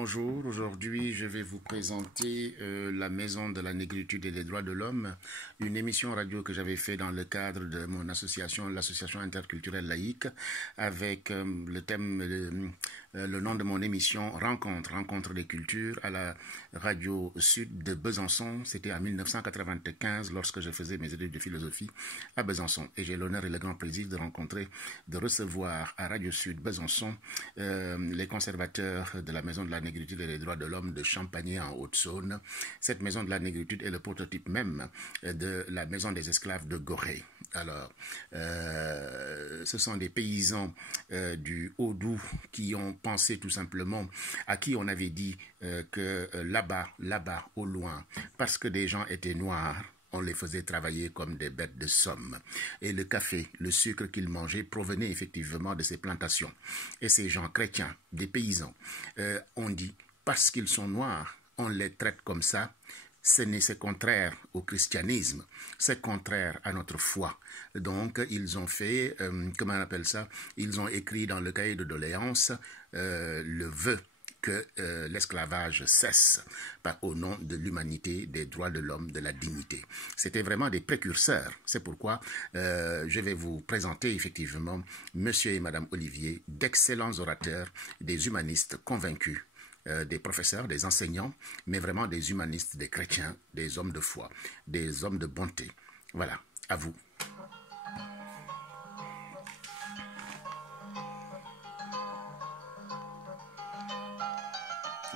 Bonjour, aujourd'hui je vais vous présenter la Maison de la Négritude et des Droits de l'Homme, une émission radio que j'avais fait dans le cadre de mon association, l'association interculturelle laïque, avec le thème, le nom de mon émission, Rencontre des cultures, à la radio sud de Besançon. C'était en 1995 lorsque je faisais mes études de philosophie à Besançon. Et j'ai l'honneur et le grand plaisir de recevoir à Radio Sud Besançon les conservateurs de la Maison de la Négritude et des Droits de l'Homme de Champagné en Haute-Saône. Cette Maison de la Négritude est le prototype même de la Maison des Esclaves de Gorée. Alors, ce sont des paysans du Haut-Doubs qui ont pensé tout simplement, à qui on avait dit que là-bas, au loin, parce que des gens étaient noirs, on les faisait travailler comme des bêtes de somme. Et le café, le sucre qu'ils mangeaient provenait effectivement de ces plantations. Et ces gens chrétiens, des paysans, ont dit, parce qu'ils sont noirs, on les traite comme ça. C'est contraire au christianisme, c'est contraire à notre foi. Donc, ils ont fait, comment on appelle ça? Ils ont écrit dans le cahier de doléances le vœu que l'esclavage cesse au nom de l'humanité, des droits de l'homme, de la dignité. C'était vraiment des précurseurs. C'est pourquoi je vais vous présenter effectivement Monsieur et Madame Olivier, d'excellents orateurs, des humanistes convaincus, des professeurs, des enseignants, mais vraiment des humanistes, des chrétiens, des hommes de foi, des hommes de bonté. Voilà, à vous.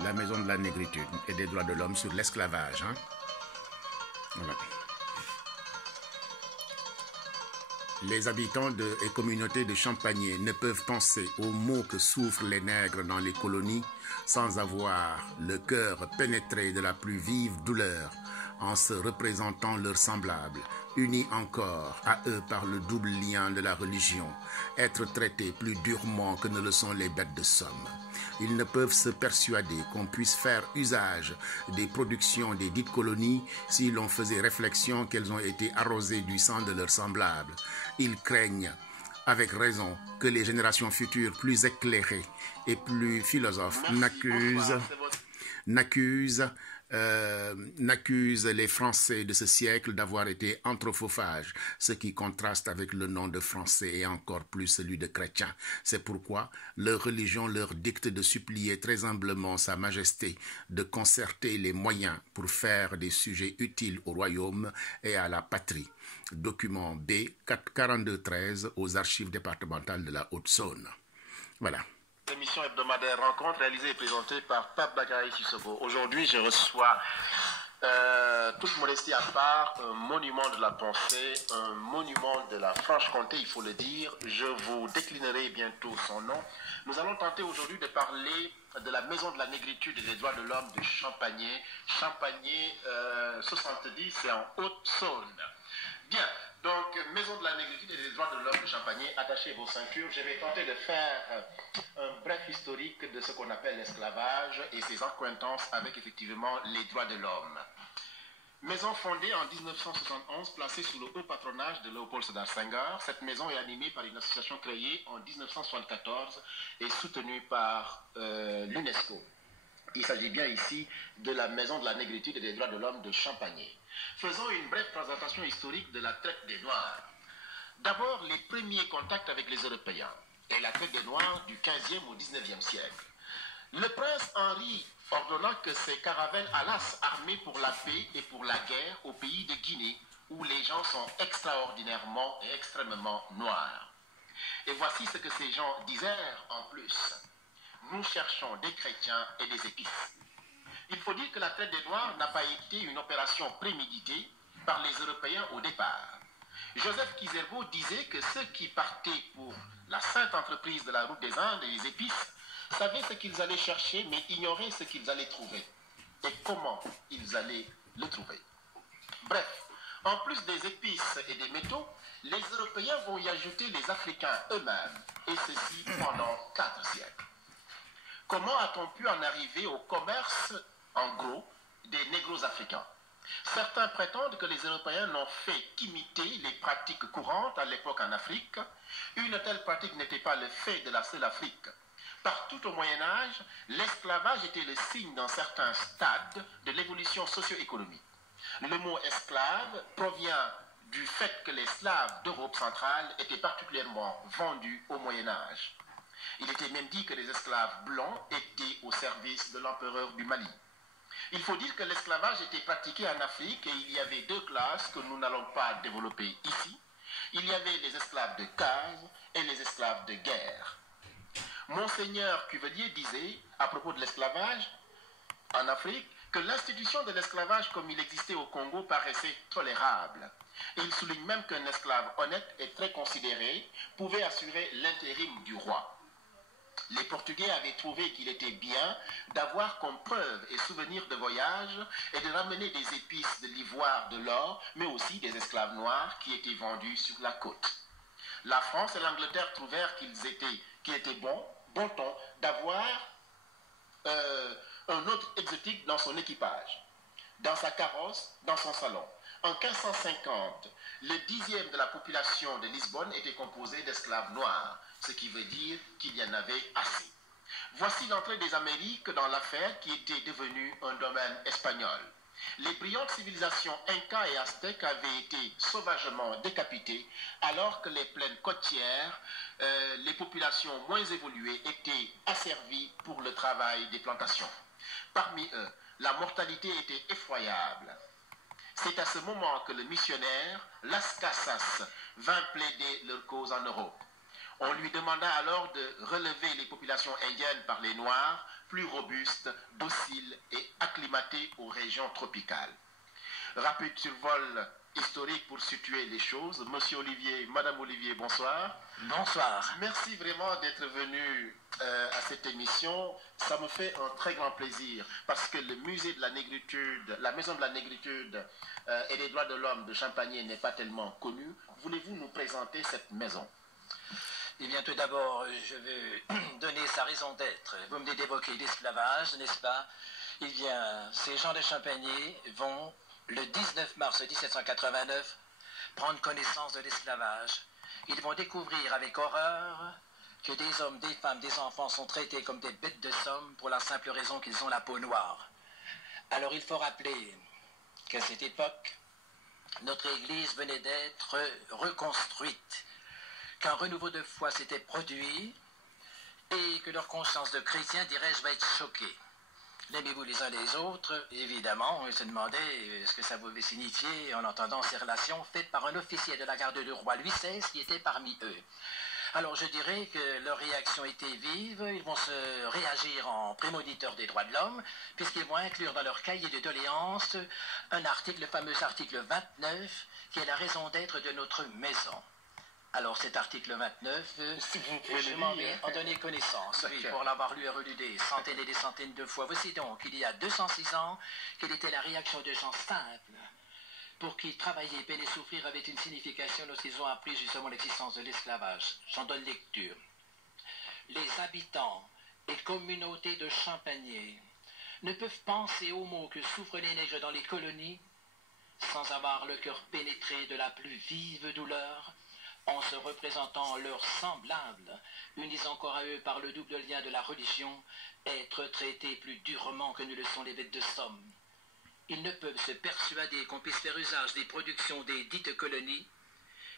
La Maison de la Négritude et des Droits de l'Homme sur l'esclavage. Hein? Voilà. Les habitants et communautés de Champagné ne peuvent penser aux maux que souffrent les nègres dans les colonies sans avoir le cœur pénétré de la plus vive douleur en se représentant leurs semblables, unis encore à eux par le double lien de la religion, être traités plus durement que ne le sont les bêtes de somme. Ils ne peuvent se persuader qu'on puisse faire usage des productions des dites colonies si l'on faisait réflexion qu'elles ont été arrosées du sang de leurs semblables. Ils craignent, avec raison, que les générations futures plus éclairées et plus philosophes n'accusent les Français de ce siècle d'avoir été anthropophages, ce qui contraste avec le nom de Français et encore plus celui de chrétien. C'est pourquoi leur religion leur dicte de supplier très humblement Sa Majesté de concerter les moyens pour faire des sujets utiles au royaume et à la patrie. Document B 4213 aux archives départementales de la Haute-Saône. Voilà. Émission hebdomadaire Rencontre réalisée et présentée par Pape Bakary Sissoko. Aujourd'hui, je reçois, toute modestie à part, un monument de la pensée, un monument de la Franche-Comté, il faut le dire. Je vous déclinerai bientôt son nom. Nous allons tenter aujourd'hui de parler de la Maison de la Négritude et des Droits de l'Homme de Champagné. Champagné 70, c'est en Haute-Saône. Bien. Donc, Maison de la Négritude et des Droits de l'Homme de Champagné, attachez vos ceintures. Je vais tenter de faire un bref historique de ce qu'on appelle l'esclavage et ses accointances avec effectivement les droits de l'homme. Maison fondée en 1971, placée sous le haut patronage de Léopold Sédar Senghor. Cette maison est animée par une association créée en 1974 et soutenue par l'UNESCO. Il s'agit bien ici de la Maison de la Négritude et des Droits de l'Homme de Champagné. Faisons une brève présentation historique de la traite des Noirs. D'abord, les premiers contacts avec les Européens et la traite des Noirs du 15e au 19e siècle. Le prince Henri ordonna que ces caravelles allassent armées pour la paix et pour la guerre au pays de Guinée, où les gens sont extraordinairement et extrêmement noirs. Et voici ce que ces gens disèrent en plus. Nous cherchons des chrétiens et des épices. Il faut dire que la traite des Noirs n'a pas été une opération préméditée par les Européens au départ. Joseph Kizerbo disait que ceux qui partaient pour la sainte entreprise de la route des Indes et des épices savaient ce qu'ils allaient chercher, mais ignoraient ce qu'ils allaient trouver et comment ils allaient le trouver. Bref, en plus des épices et des métaux, les Européens vont y ajouter les Africains eux-mêmes, et ceci pendant 4 siècles. Comment a-t-on pu en arriver au commerce, en gros, des négros africains? Certains prétendent que les Européens n'ont fait qu'imiter les pratiques courantes à l'époque en Afrique. Une telle pratique n'était pas le fait de la seule Afrique. Partout au Moyen-Âge, l'esclavage était le signe d'un certain stade de l'évolution socio-économique. Le mot esclave provient du fait que les Slaves d'Europe centrale étaient particulièrement vendus au Moyen-Âge. Il était même dit que les esclaves blancs étaient au service de l'empereur du Mali. Il faut dire que l'esclavage était pratiqué en Afrique et il y avait deux classes que nous n'allons pas développer ici. Il y avait les esclaves de case et les esclaves de guerre. Monseigneur Cuvelier disait, à propos de l'esclavage en Afrique, que l'institution de l'esclavage comme il existait au Congo paraissait tolérable. Et il souligne même qu'un esclave honnête et très considéré pouvait assurer l'intérim du roi. Les Portugais avaient trouvé qu'il était bien d'avoir comme preuve et souvenir de voyage et de ramener des épices, de l'ivoire, de l'or, mais aussi des esclaves noirs qui étaient vendus sur la côte. La France et l'Angleterre trouvèrent qu'il était bon ton d'avoir un autre exotique dans son équipage, dans sa carrosse, dans son salon. En 1550, le 10e de la population de Lisbonne était composé d'esclaves noirs, ce qui veut dire qu'il y en avait assez. Voici l'entrée des Amériques dans l'affaire qui était devenue un domaine espagnol. Les brillantes civilisations Inca et Aztèques avaient été sauvagement décapitées, alors que les plaines côtières, les populations moins évoluées étaient asservies pour le travail des plantations. Parmi eux, la mortalité était effroyable. C'est à ce moment que le missionnaire Las Casas vint plaider leur cause en Europe. On lui demanda alors de relever les populations indiennes par les Noirs, plus robustes, dociles et acclimatées aux régions tropicales. Rapide survol historique pour situer les choses. Monsieur Olivier, Madame Olivier, bonsoir. Bonsoir. Merci vraiment d'être venu à cette émission. Ça me fait un très grand plaisir parce que le musée de la négritude, la maison de la négritude et des droits de l'homme de Champagné n'est pas tellement connue. Voulez-vous nous présenter cette maison? Eh bien, tout d'abord, je vais donner sa raison d'être. Vous venez d'évoquer l'esclavage, n'est-ce pas? Eh bien, ces gens de Champagné vont, le 19 mars 1789, prendre connaissance de l'esclavage. Ils vont découvrir avec horreur que des hommes, des femmes, des enfants sont traités comme des bêtes de somme pour la simple raison qu'ils ont la peau noire. Alors, il faut rappeler qu'à cette époque, notre Église venait d'être reconstruite, qu'un renouveau de foi s'était produit et que leur conscience de chrétien, dirais-je, va être choquée. L'aimez-vous les uns les autres? Évidemment, ils se demandaient ce que ça pouvait signifier en entendant ces relations faites par un officier de la garde du roi Louis XVI qui était parmi eux. Alors je dirais que leur réaction était vive, ils vont se réagir en prémoniteurs des droits de l'homme, puisqu'ils vont inclure dans leur cahier de doléances un article, le fameux article 29, qui est la raison d'être de notre maison. Alors cet article 29, je m'en vais en donner connaissance, oui, pour l'avoir lu et relu des centaines et des centaines de fois. Voici donc, il y a 206 ans, quelle était la réaction de gens simples, pour qui travailler, peiner, souffrir avait une signification lorsqu'ils ont appris justement l'existence de l'esclavage. J'en donne lecture. Les habitants et communautés de Champagné ne peuvent penser aux maux que souffrent les nègres dans les colonies sans avoir le cœur pénétré de la plus vive douleur, en se représentant leurs semblables, unis encore à eux par le double lien de la religion, être traités plus durement que ne le sont les bêtes de somme. Ils ne peuvent se persuader qu'on puisse faire usage des productions des dites colonies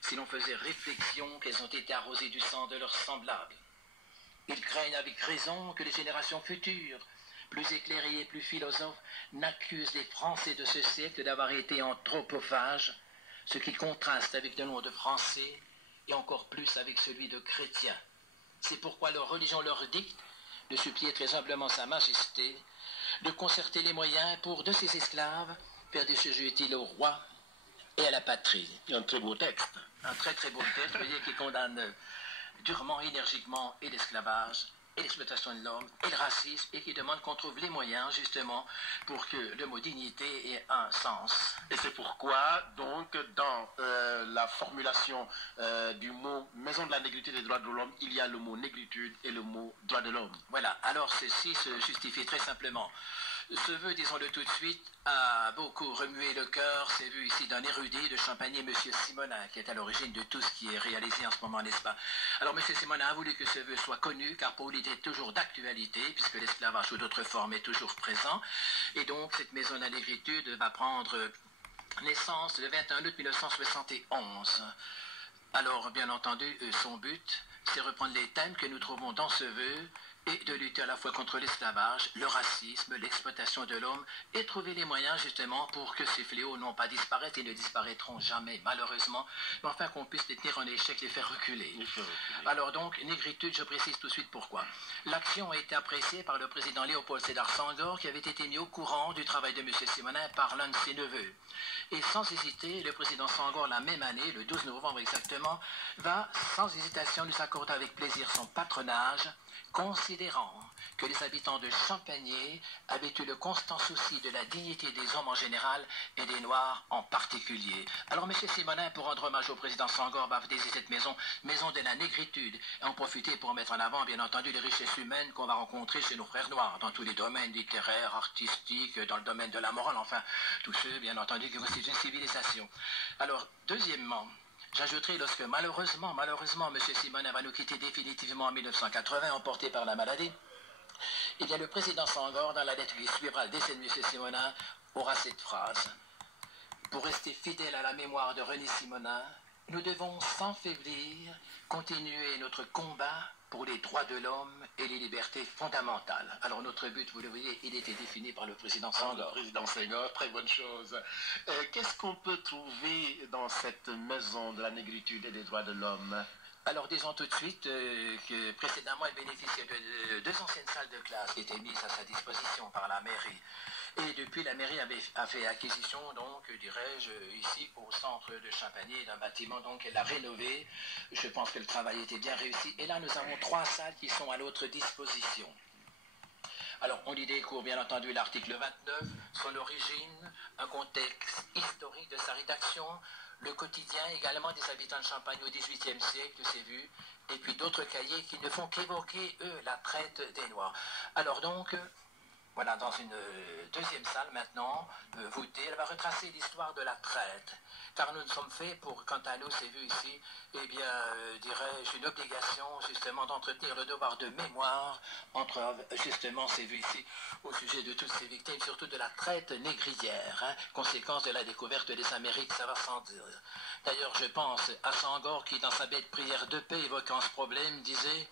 si l'on faisait réflexion qu'elles ont été arrosées du sang de leurs semblables. Ils craignent avec raison que les générations futures, plus éclairées et plus philosophes, n'accusent les Français de ce siècle d'avoir été anthropophages, ce qui contraste avec le nom de Français et encore plus avec celui de chrétien. C'est pourquoi leur religion leur dicte de supplier très humblement sa majesté, de concerter les moyens pour, de ses esclaves, faire des sujets utiles au roi et à la patrie. Un très beau texte. Un très très beau texte, vous voyez, qui condamne durement, énergiquement, et l'esclavage, et l'exploitation de l'homme, et le racisme, et qui demande qu'on trouve les moyens, justement, pour que le mot dignité ait un sens. Et c'est pourquoi, donc, dans la formulation du mot maison de la négritude et des droits de l'homme, il y a le mot négritude et le mot droit de l'homme. Voilà, alors ceci se justifie très simplement Ce vœu, disons-le tout de suite, a beaucoup remué le cœur, c'est vu ici d'un érudit de Champagny, M. Simonin, qui est à l'origine de tout ce qui est réalisé en ce moment, n'est-ce pas? Alors, M. Simonin a voulu que ce vœu soit connu, car pour lui, il est toujours d'actualité, puisque l'esclavage sous d'autres formes est toujours présent. Et donc, cette maison de la négritude va prendre naissance le 21 août 1971. Alors, bien entendu, son but, c'est reprendre les thèmes que nous trouvons dans ce vœu et de lutter à la fois contre l'esclavage, le racisme, l'exploitation de l'homme et trouver les moyens justement pour que ces fléaux n'ont pas disparaître et ne disparaîtront jamais, malheureusement, mais enfin qu'on puisse les tenir en échec, les faire reculer. Alors donc, négritude, je précise tout de suite pourquoi. L'action a été appréciée par le président Léopold Sédar Senghor qui avait été mis au courant du travail de M. Simonin par l'un de ses neveux. Et sans hésiter, le président Senghor, la même année, le 12 novembre exactement, va sans hésitation nous accorder avec plaisir son patronage, considérant que les habitants de Champagny avaient eu le constant souci de la dignité des hommes en général et des Noirs en particulier. Alors, M. Simonin, pour rendre hommage au président Senghor, va baptiser cette maison de la négritude et en profiter pour mettre en avant, bien entendu, les richesses humaines qu'on va rencontrer chez nos frères noirs, dans tous les domaines littéraires, artistiques, dans le domaine de la morale, enfin, tous ceux, bien entendu, qui constituent une civilisation. Alors, deuxièmement, j'ajouterai, lorsque malheureusement, M. Simonin va nous quitter définitivement en 1980, emporté par la maladie, eh bien, le président Senghor, dans la lettre qui suivra le décès de M. Simonin, aura cette phrase. Pour rester fidèle à la mémoire de René Simonin, nous devons sans faiblir continuer notre combat pour les droits de l'homme et les libertés fondamentales. Alors notre but, vous le voyez, il était défini par le président Senghor. Le président Senghor, très bonne chose. Qu'est-ce qu'on peut trouver dans cette maison de la négritude et des droits de l'homme? Alors disons tout de suite que précédemment, elle bénéficiait de deux anciennes salles de classe qui étaient mises à sa disposition par la mairie. Et depuis, la mairie a fait acquisition, donc, dirais-je, ici au centre de Champagny, d'un bâtiment, donc elle l'a rénové. Je pense que le travail était bien réussi. Et là, nous avons 3 salles qui sont à notre disposition. Alors, on y découvre bien entendu l'article 29, son origine, un contexte historique de sa rédaction, le quotidien également des habitants de Champagne au XVIIIe siècle, c'est vu, et puis d'autres cahiers qui ne font qu'évoquer, eux, la traite des Noirs. Alors donc, voilà, dans une deuxième salle maintenant, voûtée, elle va retracer l'histoire de la traite. Car nous sommes faits pour, quant à nous, c'est vu ici, eh bien, dirais-je, une obligation justement d'entretenir le devoir de mémoire entre, justement, c'est vu ici, au sujet de toutes ces victimes, surtout de la traite négrière, conséquence de la découverte des Amériques, ça va sans dire. D'ailleurs, je pense à Senghor qui, dans sa belle prière de paix, évoquant ce problème, disait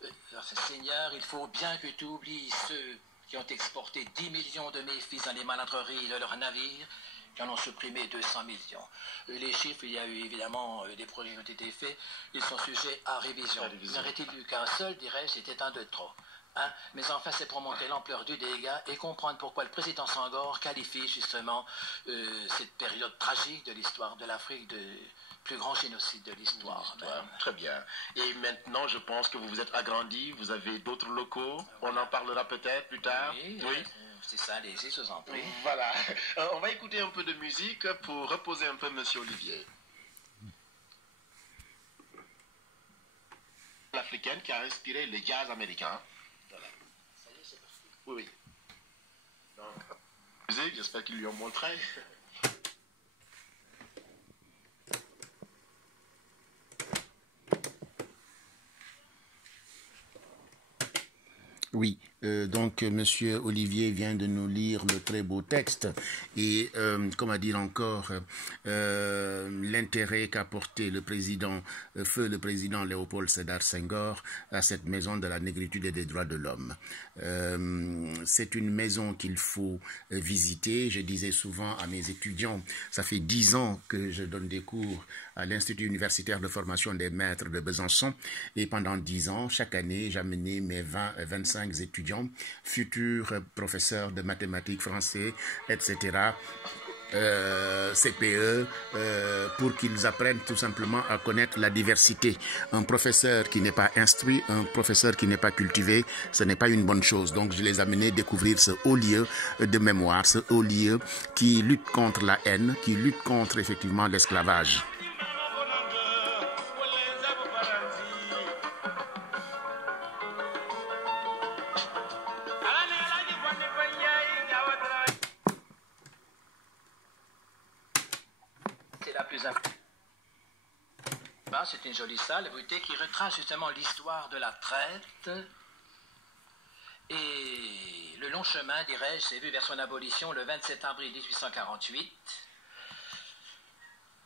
« Seigneur, il faut bien que tu oublies ceux qui ont exporté 10 millions de méfis dans les malandreries de leurs navires, qui en ont supprimé 200 millions. Les chiffres, il y a eu évidemment des projets qui ont été faits, ils sont sujets à révision. N'aurait-il eu qu'un seul, dirais-je, c'était un de trop. Hein? Mais enfin, c'est pour montrer l'ampleur du dégât et comprendre pourquoi le président Senghor qualifie justement cette période tragique de l'histoire de l'Afrique de plus grand génocide de l'histoire. Très bien. Et maintenant, je pense que vous vous êtes agrandi, vous avez d'autres locaux. On en parlera peut-être plus tard. Oui. C'est ça, allez-y, je vous en prie. Voilà. On va écouter un peu de musique pour reposer un peu Monsieur Olivier. L'africaine qui a inspiré le jazz américain. Voilà. Ça y est, c'est parti. Oui. Donc, musique, j'espère qu'ils lui ont montré. Oui, donc Monsieur Olivier vient de nous lire le très beau texte et, comment dire encore, l'intérêt qu'a porté le président, feu le président Léopold Sédar Senghor à cette maison de la négritude et des droits de l'homme. C'est une maison qu'il faut visiter. Je disais souvent à mes étudiants, ça fait 10 ans que je donne des cours à l'Institut universitaire de formation des maîtres de Besançon et pendant 10 ans, chaque année, j'amenais mes 25 étudiants, futurs professeurs de mathématiques, français, etc., CPE, pour qu'ils apprennent tout simplement à connaître la diversité. Un professeur qui n'est pas instruit, un professeur qui n'est pas cultivé, ce n'est pas une bonne chose. Donc je les amenais découvrir ce haut lieu de mémoire, ce haut lieu qui lutte contre la haine, qui lutte contre effectivement l'esclavage. plus importante. C'est une jolie salle, vous voyez, qui retrace justement l'histoire de la traite. Et le long chemin, dirais-je, s'est vu vers son abolition le 27 avril 1848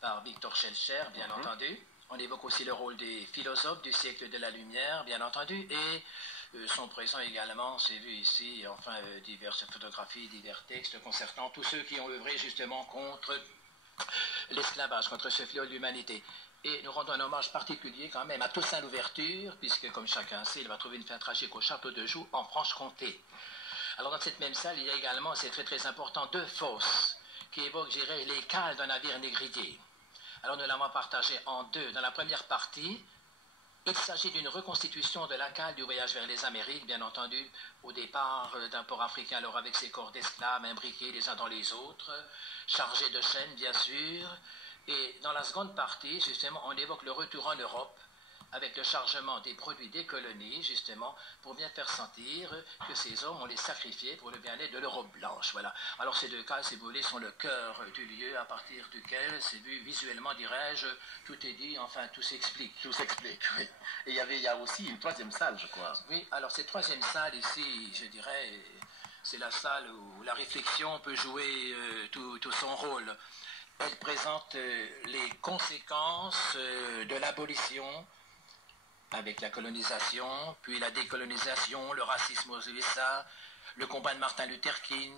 par Victor Schœlcher, bien entendu. On évoque aussi le rôle des philosophes du siècle de la Lumière, bien entendu, et sont présents également, c'est vu ici, enfin, diverses photographies, divers textes concernant tous ceux qui ont œuvré justement contre l'esclavage, contre ce fléau de l'humanité. Et nous rendons un hommage particulier quand même à Toussaint Louverture, puisque comme chacun sait, il va trouver une fin tragique au château de Joux, en Franche-Comté. Alors dans cette même salle, il y a également, c'est très très important, 2 fosses qui évoquent, je dirais, les cales d'un navire négrier. Alors nous l'avons partagé en 2. Dans la première partie, il s'agit d'une reconstitution de la cale du voyage vers les Amériques, bien entendu, au départ d'un port africain, alors avec ses corps d'esclaves imbriqués les uns dans les autres, chargés de chaînes, bien sûr. Et dans la seconde partie, justement, on évoque le retour en Europe avec le chargement des produits des colonies, justement, pour bien faire sentir que ces hommes, on les sacrifiait pour le bien-être de l'Europe blanche. Voilà. Alors ces 2 cas, si vous voulez, sont le cœur du lieu à partir duquel, c'est vu visuellement, dirais-je, tout est dit, enfin, tout s'explique. Tout s'explique, oui. Et il y a aussi une 3e salle, je crois. Oui, alors cette 3e salle ici, je dirais, c'est la salle où la réflexion peut jouer tout son rôle. Elle présente les conséquences de l'abolition avec la colonisation, puis la décolonisation, le racisme aux USA, le combat de Martin Luther King,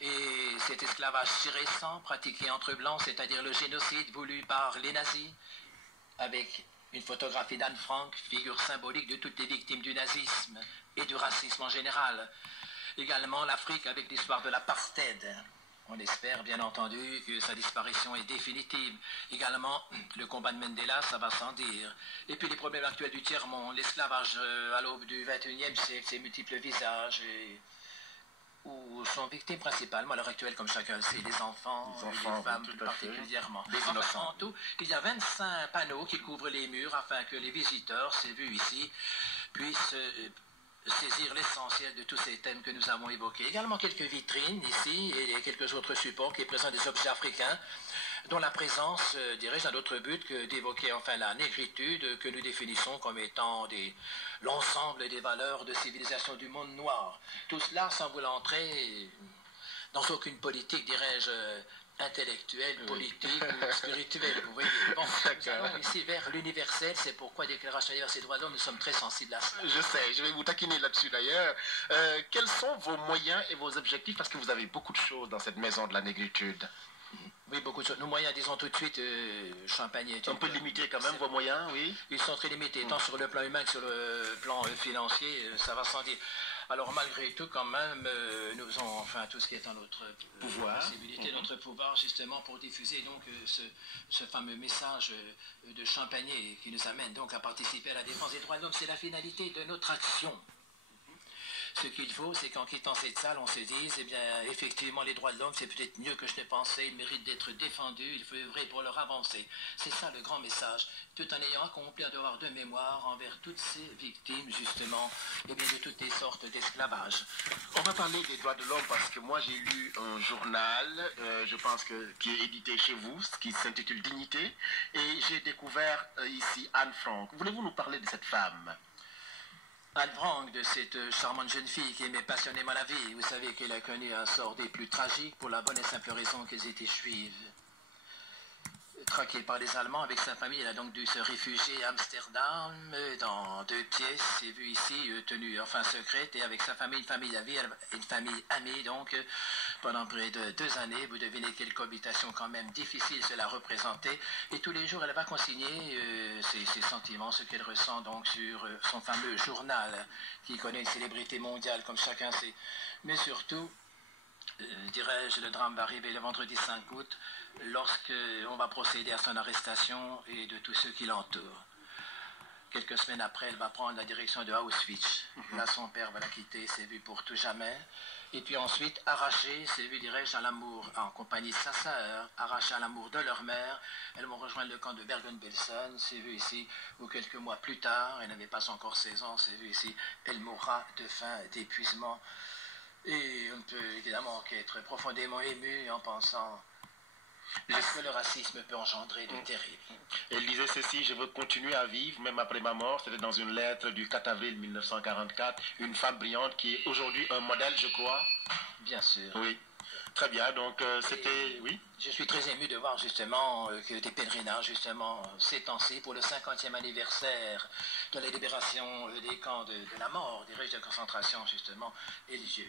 et cet esclavage si récent pratiqué entre blancs, c'est-à-dire le génocide voulu par les nazis, avec une photographie d'Anne Frank, figure symbolique de toutes les victimes du nazisme et du racisme en général. Également l'Afrique avec l'histoire de l'apartheid. On espère bien entendu que sa disparition est définitive. Également, le combat de Mandela, ça va sans dire. Et puis les problèmes actuels du tiers-monde, l'esclavage à l'aube du XXIe siècle, ses multiples visages, où sont victimes principalement à l'heure actuelle, comme chacun le sait, les enfants, les femmes plus particulièrement. Enfin, en tout, il y a 25 panneaux qui couvrent les murs afin que les visiteurs, c'est vu ici, puissent saisir l'essentiel de tous ces thèmes que nous avons évoqués. Également quelques vitrines ici et quelques autres supports qui présentent des objets africains dont la présence, dirais-je, n'a d'autre but que d'évoquer enfin la négritude que nous définissons comme étant l'ensemble des valeurs de civilisation du monde noir. Tout cela sans vouloir entrer dans aucune politique, dirais-je, intellectuelle, politique ou spirituelle, vous voyez. Bon, nous allons ici vers l'universel, c'est pourquoi Déclaration universelle des droits de l'homme, nous sommes très sensibles à ça. Je sais, je vais vous taquiner là-dessus d'ailleurs. Quels sont vos moyens et vos objectifs, parce que vous avez beaucoup de choses dans cette maison de la négritude? Oui, beaucoup de choses. Nos moyens, disons tout de suite, Champagne... On peut limiter quand même vos moyens, oui? Ils sont très limités, tant sur le plan humain que sur le plan financier, ça va sans dire. Alors malgré tout, quand même, nous faisons enfin tout ce qui est en notre possibilité, notre pouvoir, justement, pour diffuser donc ce fameux message de Champagné qui nous amène donc à participer à la défense des droits de l'homme. C'est la finalité de notre action. Ce qu'il faut, c'est qu'en quittant cette salle, on se dise, eh bien, effectivement, les droits de l'homme, c'est peut-être mieux que je ne pensais, ils méritent d'être défendus, il faut œuvrer pour leur avancer. C'est ça le grand message, tout en ayant accompli un devoir de mémoire envers toutes ces victimes, justement, et bien, de toutes les sortes d'esclavage. On va parler des droits de l'homme parce que moi, j'ai lu un journal, je pense qui est édité chez vous, qui s'intitule Dignité, et j'ai découvert ici Anne Frank. Voulez-vous nous parler de cette femme ? Anne Frank, de cette charmante jeune fille qui aimait passionnément la vie. Vous savez qu'elle a connu un sort des plus tragiques pour la bonne et simple raison qu'elles étaient juives. Traquée par les Allemands avec sa famille, elle a donc dû se réfugier à Amsterdam dans 2 pièces, c'est vu ici, tenue enfin secrète, et avec sa famille, une famille amie, donc pendant près de 2 années. Vous devinez quelle cohabitation quand même difficile cela représentait, et tous les jours elle va consigner ses sentiments, ce qu'elle ressent donc sur son fameux journal, qui connaît une célébrité mondiale comme chacun sait, mais surtout, dirais-je, le drame va arriver le vendredi 5 août, lorsqu'on va procéder à son arrestation et de tous ceux qui l'entourent. Quelques semaines après, elle va prendre la direction de Auschwitz. Là, son père va la quitter, c'est vu pour tout jamais. Et puis ensuite, arrachée, c'est vu, dirais-je, à l'amour, en compagnie de sa sœur, arrachée à l'amour de leur mère, elles vont rejoindre le camp de Bergen-Belsen, c'est vu ici, où quelques mois plus tard, elle n'avait pas encore 16 ans, c'est vu ici, elle mourra de faim, d'épuisement. Et on ne peut évidemment qu'être profondément ému en pensant Parce que le racisme peut engendrer de terribles. Elle disait ceci: je veux continuer à vivre même après ma mort. C'était dans une lettre du 4 avril 1944. Une femme brillante qui est aujourd'hui un modèle, je crois. Bien sûr. Oui. Très bien, donc c'était... Oui. Je suis très ému de voir justement que des pèlerinages justement s'étancent pour le 50e anniversaire de la libération des camps de la mort, des régions de concentration justement, et lieu.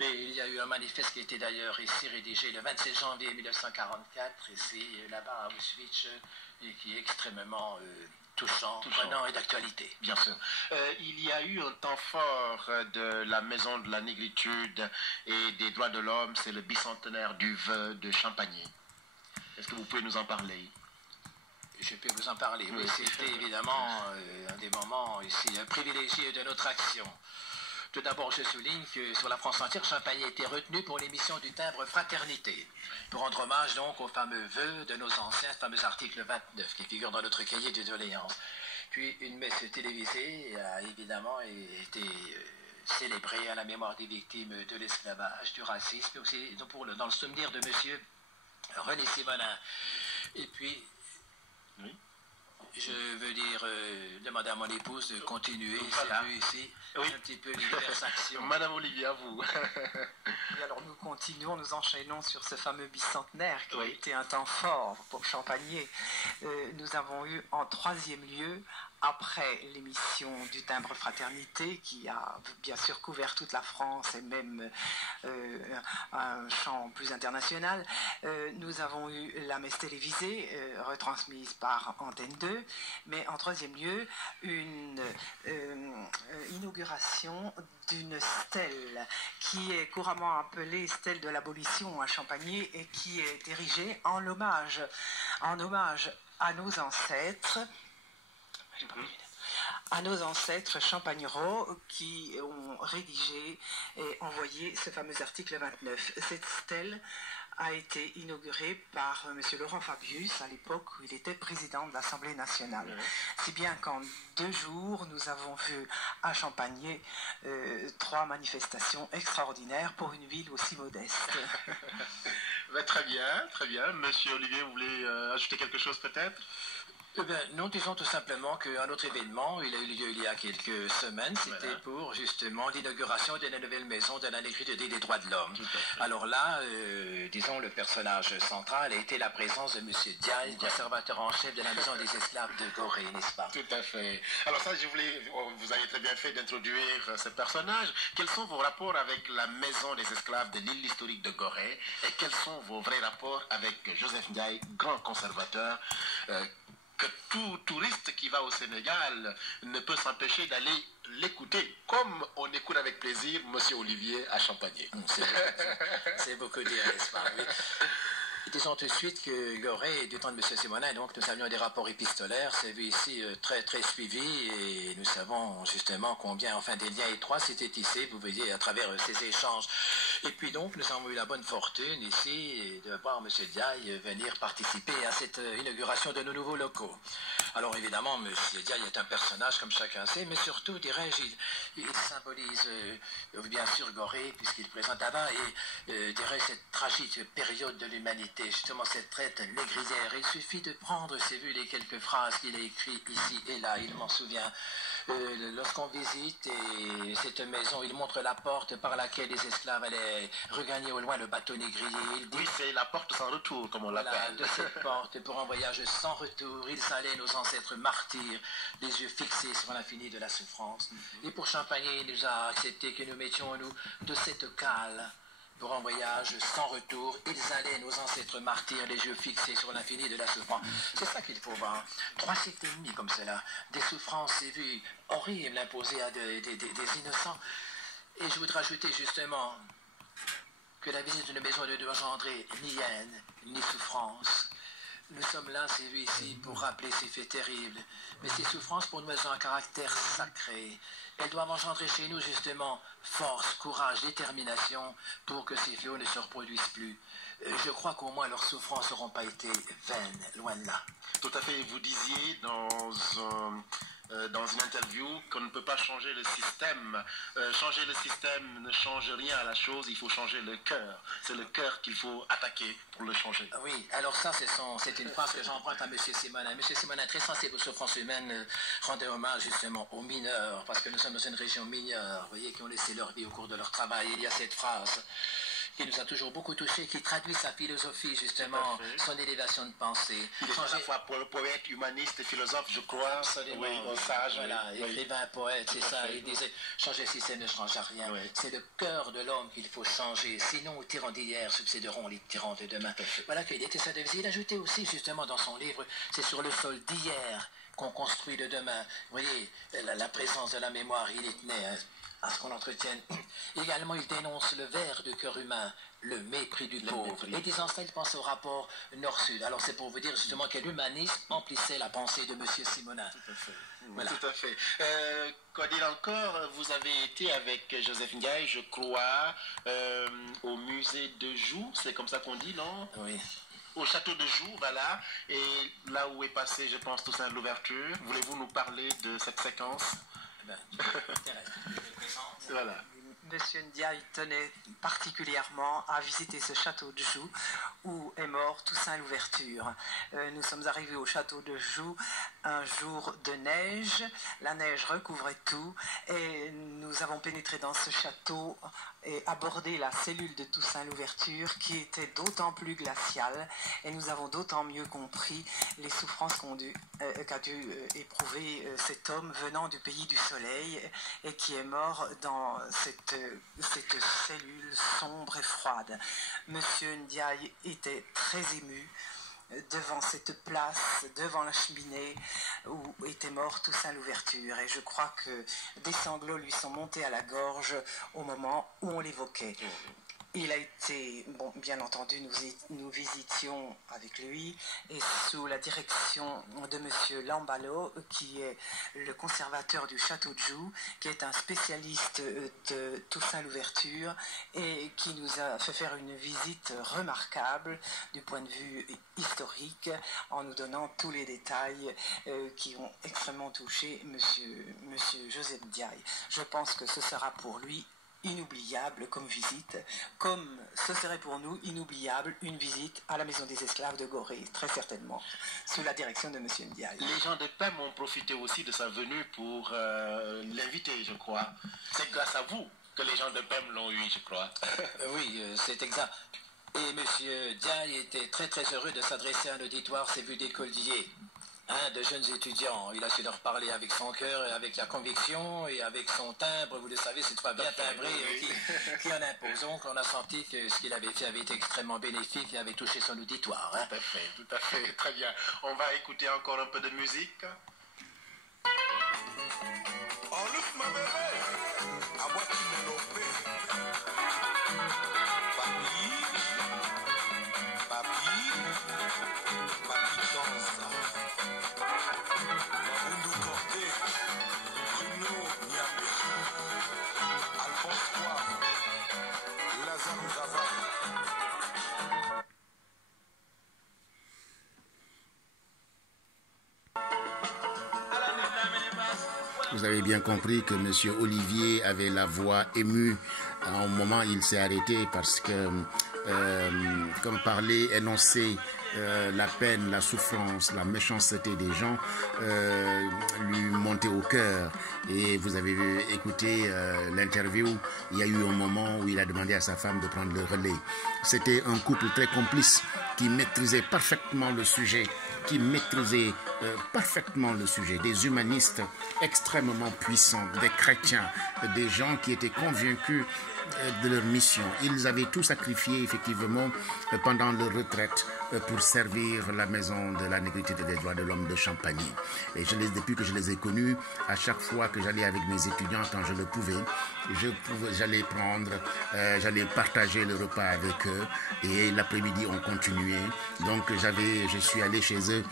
Et il y a eu un manifeste qui a été d'ailleurs ici rédigé le 27 janvier 1944, ici, là-bas à Auschwitz, et qui est extrêmement touchant, prenant et d'actualité. Bien sûr. Il y a eu un temps fort de la Maison de la Négritude et des droits de l'homme, c'est le bicentenaire du vœu de Champagny. Est-ce que vous pouvez nous en parler? Je peux vous en parler, oui. C'était évidemment un des moments ici privilégiés de notre action. Tout d'abord, je souligne que sur la France entière, Champagny a été retenu pour l'émission du timbre Fraternité, pour rendre hommage donc au fameux vœu de nos anciens, ce fameux article 29 qui figure dans notre cahier de doléances. Puis une messe télévisée a évidemment été célébrée à la mémoire des victimes de l'esclavage, du racisme, mais aussi dans le souvenir de monsieur René Simonin. Et puis... Oui. Je veux dire, demander à mon épouse de continuer, voilà. C'est vu ici, oui. Un petit peu l'univers action. Madame Olivier, à vous. Et alors nous continuons, nous enchaînons sur ce fameux bicentenaire qui oui. a été un temps fort pour Champagny. Nous avons eu en troisième lieu, après l'émission du timbre Fraternité, qui a bien sûr couvert toute la France et même un champ plus international, nous avons eu la messe télévisée retransmise par Antenne 2, mais en troisième lieu, une inauguration d'une stèle qui est couramment appelée stèle de l'abolition à Champagny et qui est érigée en hommage à nos ancêtres champagneraux qui ont rédigé et envoyé ce fameux article 29. Cette stèle a été inaugurée par M. Laurent Fabius à l'époque où il était président de l'Assemblée nationale. Oui. Si bien qu'en 2 jours, nous avons vu à Champagny 3 manifestations extraordinaires pour une ville aussi modeste. Très bien, très bien. Monsieur Olivier, vous voulez ajouter quelque chose peut-être? Non, disons tout simplement qu'un autre événement, il a eu lieu il y a quelques semaines, c'était pour justement l'inauguration de la nouvelle maison de la Négritude et des droits de l'homme. Alors là, disons, le personnage central a été la présence de M. Diaye, conservateur en chef de la maison des esclaves de Gorée, n'est-ce pas? Tout à fait. Alors ça, vous avez très bien fait d'introduire ce personnage. Quels sont vos rapports avec la maison des esclaves de l'île historique de Gorée et quels sont vos vrais rapports avec Joseph Ndiaye, grand conservateur que tout touriste qui va au Sénégal ne peut s'empêcher d'aller l'écouter, comme on écoute avec plaisir M. Olivier à Champagny. C'est beaucoup dire, n'est-ce pas? Oui. Disons tout de suite que Gorée, du temps de M. Simonin, donc nous avions des rapports épistolaires, c'est vu ici très très suivi et nous savons justement combien, enfin des liens étroits s'étaient tissés, vous voyez, à travers ces échanges. Et puis donc nous avons eu la bonne fortune ici de voir M. Diaye venir participer à cette inauguration de nos nouveaux locaux. Alors évidemment, M. Diaye est un personnage comme chacun sait, mais surtout, dirais-je, il symbolise bien sûr Gorée puisqu'il présente là-bas et dirais cette tragique période de l'humanité. Justement cette traite négrière. Il suffit de prendre, c'est vu, les quelques phrases qu'il a écrites ici et là, il m'en souvient. Lorsqu'on visite cette maison, il montre la porte par laquelle les esclaves allaient regagner au loin le bateau négrier. Il dit, oui, c'est la porte sans retour, comme on l'appelle. Voilà, de cette porte, pour un voyage sans retour, ils allaient, nos ancêtres martyrs, les yeux fixés sur l'infini de la souffrance. Et pour Champagny, il nous a accepté que nous mettions, nous, de cette cale, pour un voyage sans retour, ils allaient, nos ancêtres martyrs, les yeux fixés sur l'infini de la souffrance. C'est ça qu'il faut voir. 3 siècles et demi comme cela, des souffrances, c'est vu, horribles imposées à des innocents. Et je voudrais ajouter justement que la visite d'une maison ne doit engendrer ni haine, ni souffrance. Nous sommes là, c'est vu ici, pour rappeler ces faits terribles. Mais ces souffrances, pour nous, elles ont un caractère sacré. Elles doivent engendrer chez nous, justement, force, courage, détermination, pour que ces fléaux ne se reproduisent plus. Je crois qu'au moins leurs souffrances n'auront pas été vaines, loin de là. Tout à fait. Vous disiez dans dans une interview qu'on ne peut pas changer le système. Changer le système ne change rien à la chose, il faut changer le cœur. C'est le cœur qu'il faut attaquer pour le changer. Oui, alors ça, c'est une phrase que j'emprunte à M. Simonin. M. Simonin, très sensible aux souffrances humaines, rendait hommage justement aux mineurs, parce que nous sommes dans une région minière, vous voyez, qui ont laissé leur vie au cours de leur travail. Il y a cette phrase qui nous a toujours beaucoup touché, qui traduit sa philosophie, justement, son élévation de pensée. Il est à la fois poète, humaniste et philosophe, je crois. Absolument. Oui, sage. Voilà, écrivain, poète, c'est ça. Il disait, changer le système ne change à rien. Oui. C'est le cœur de l'homme qu'il faut changer. Sinon, aux tyrans d'hier succéderont les tyrans de demain. Voilà quelle était sa devise. Il ajoutait aussi, justement, dans son livre, c'est sur le sol d'hier qu'on construit le demain. Vous voyez, la présence de la mémoire, il y tenait à ce qu'on l'entretienne. Également, il dénonce le ver du cœur humain, le mépris du pauvre. Et disant ça, il pense au rapport Nord-Sud. Alors, c'est pour vous dire justement que l'humanisme emplissait la pensée de M. Simonin. Tout à fait. Voilà. Tout à fait. Quoi dire encore, vous avez été avec Joseph Ndiaye, je crois, au musée de Joux, c'est comme ça qu'on dit, non? Oui. Au château de Joux, voilà, et là où est passé, je pense, Toussaint Louverture. Voulez-vous nous parler de cette séquence? Voilà. Monsieur Ndiaye tenait particulièrement à visiter ce château de Joux où est mort Toussaint Louverture. Nous sommes arrivés au château de Joux un jour de neige. La neige recouvrait tout et nous avons pénétré dans ce château et abordé la cellule de Toussaint Louverture qui était d'autant plus glaciale et nous avons d'autant mieux compris les souffrances qu'a dû éprouver cet homme venant du pays du soleil et qui est mort dans cette cellule sombre et froide. Monsieur Ndiaye était très ému devant cette place, devant la cheminée où était mort Toussaint Louverture. Et je crois que des sanglots lui sont montés à la gorge au moment où on l'évoquait. Il a été, bon, bien entendu, nous visitions avec lui et sous la direction de M. Lamballo, qui est le conservateur du château de Joux, qui est un spécialiste de Toussaint Louverture et qui nous a fait faire une visite remarquable du point de vue historique en nous donnant tous les détails qui ont extrêmement touché M. Joseph Ndiaye. Je pense que ce sera pour lui inoubliable comme visite, comme ce serait pour nous inoubliable une visite à la Maison des Esclaves de Gorée, très certainement, sous la direction de M. Ndiaye. Les gens de PEM ont profité aussi de sa venue pour l'inviter, je crois. C'est grâce à vous que les gens de PEM l'ont eu, je crois. Oui, c'est exact. Et M. Ndiaye était très très heureux de s'adresser à un auditoire, c'est vu d'école d'hier. De jeunes étudiants. Il a su leur parler avec son cœur, et avec la conviction et avec son timbre. Vous le savez, cette fois bien timbré, qui en impose. Donc, on a senti que ce qu'il avait fait avait été extrêmement bénéfique et avait touché son auditoire. Tout à fait, très bien. On va écouter encore un peu de musique. Enlève ma bébé, à moi qui me l'offre. Vous avez bien compris que M. Olivier avait la voix émue. À un moment, il s'est arrêté parce que, comme parler, énoncer la peine, la souffrance, la méchanceté des gens lui montait au cœur. Et vous avez écouté l'interview, il y a eu un moment où il a demandé à sa femme de prendre le relais. C'était un couple très complice qui maîtrisait parfaitement le sujet, des humanistes extrêmement puissants, des chrétiens, des gens qui étaient convaincus de leur mission. Ils avaient tout sacrifié effectivement pendant leur retraite pour servir la maison de la négritude et des droits de l'homme de Champagny. Et depuis que je les ai connus, à chaque fois que j'allais avec mes étudiants, quand je le pouvais, j'allais j'allais partager le repas avec eux et l'après-midi on continuait. Donc je suis allé chez eux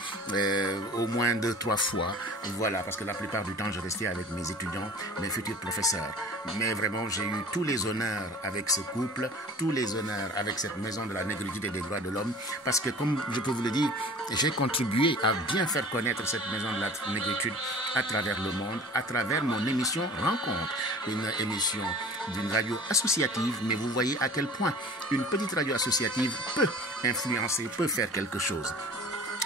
au moins 2-3 fois, voilà, parce que la plupart du temps je restais avec mes étudiants, mes futurs professeurs. Mais vraiment j'ai eu tous les honneurs avec ce couple, tous les honneurs avec cette maison de la négritude et des droits de l'homme, parce que comme je peux vous le dire, j'ai contribué à bien faire connaître cette maison de la négritude à travers le monde, à travers mon émission Rencontre, une émission d'une radio associative, mais vous voyez à quel point une petite radio associative peut influencer, peut faire quelque chose.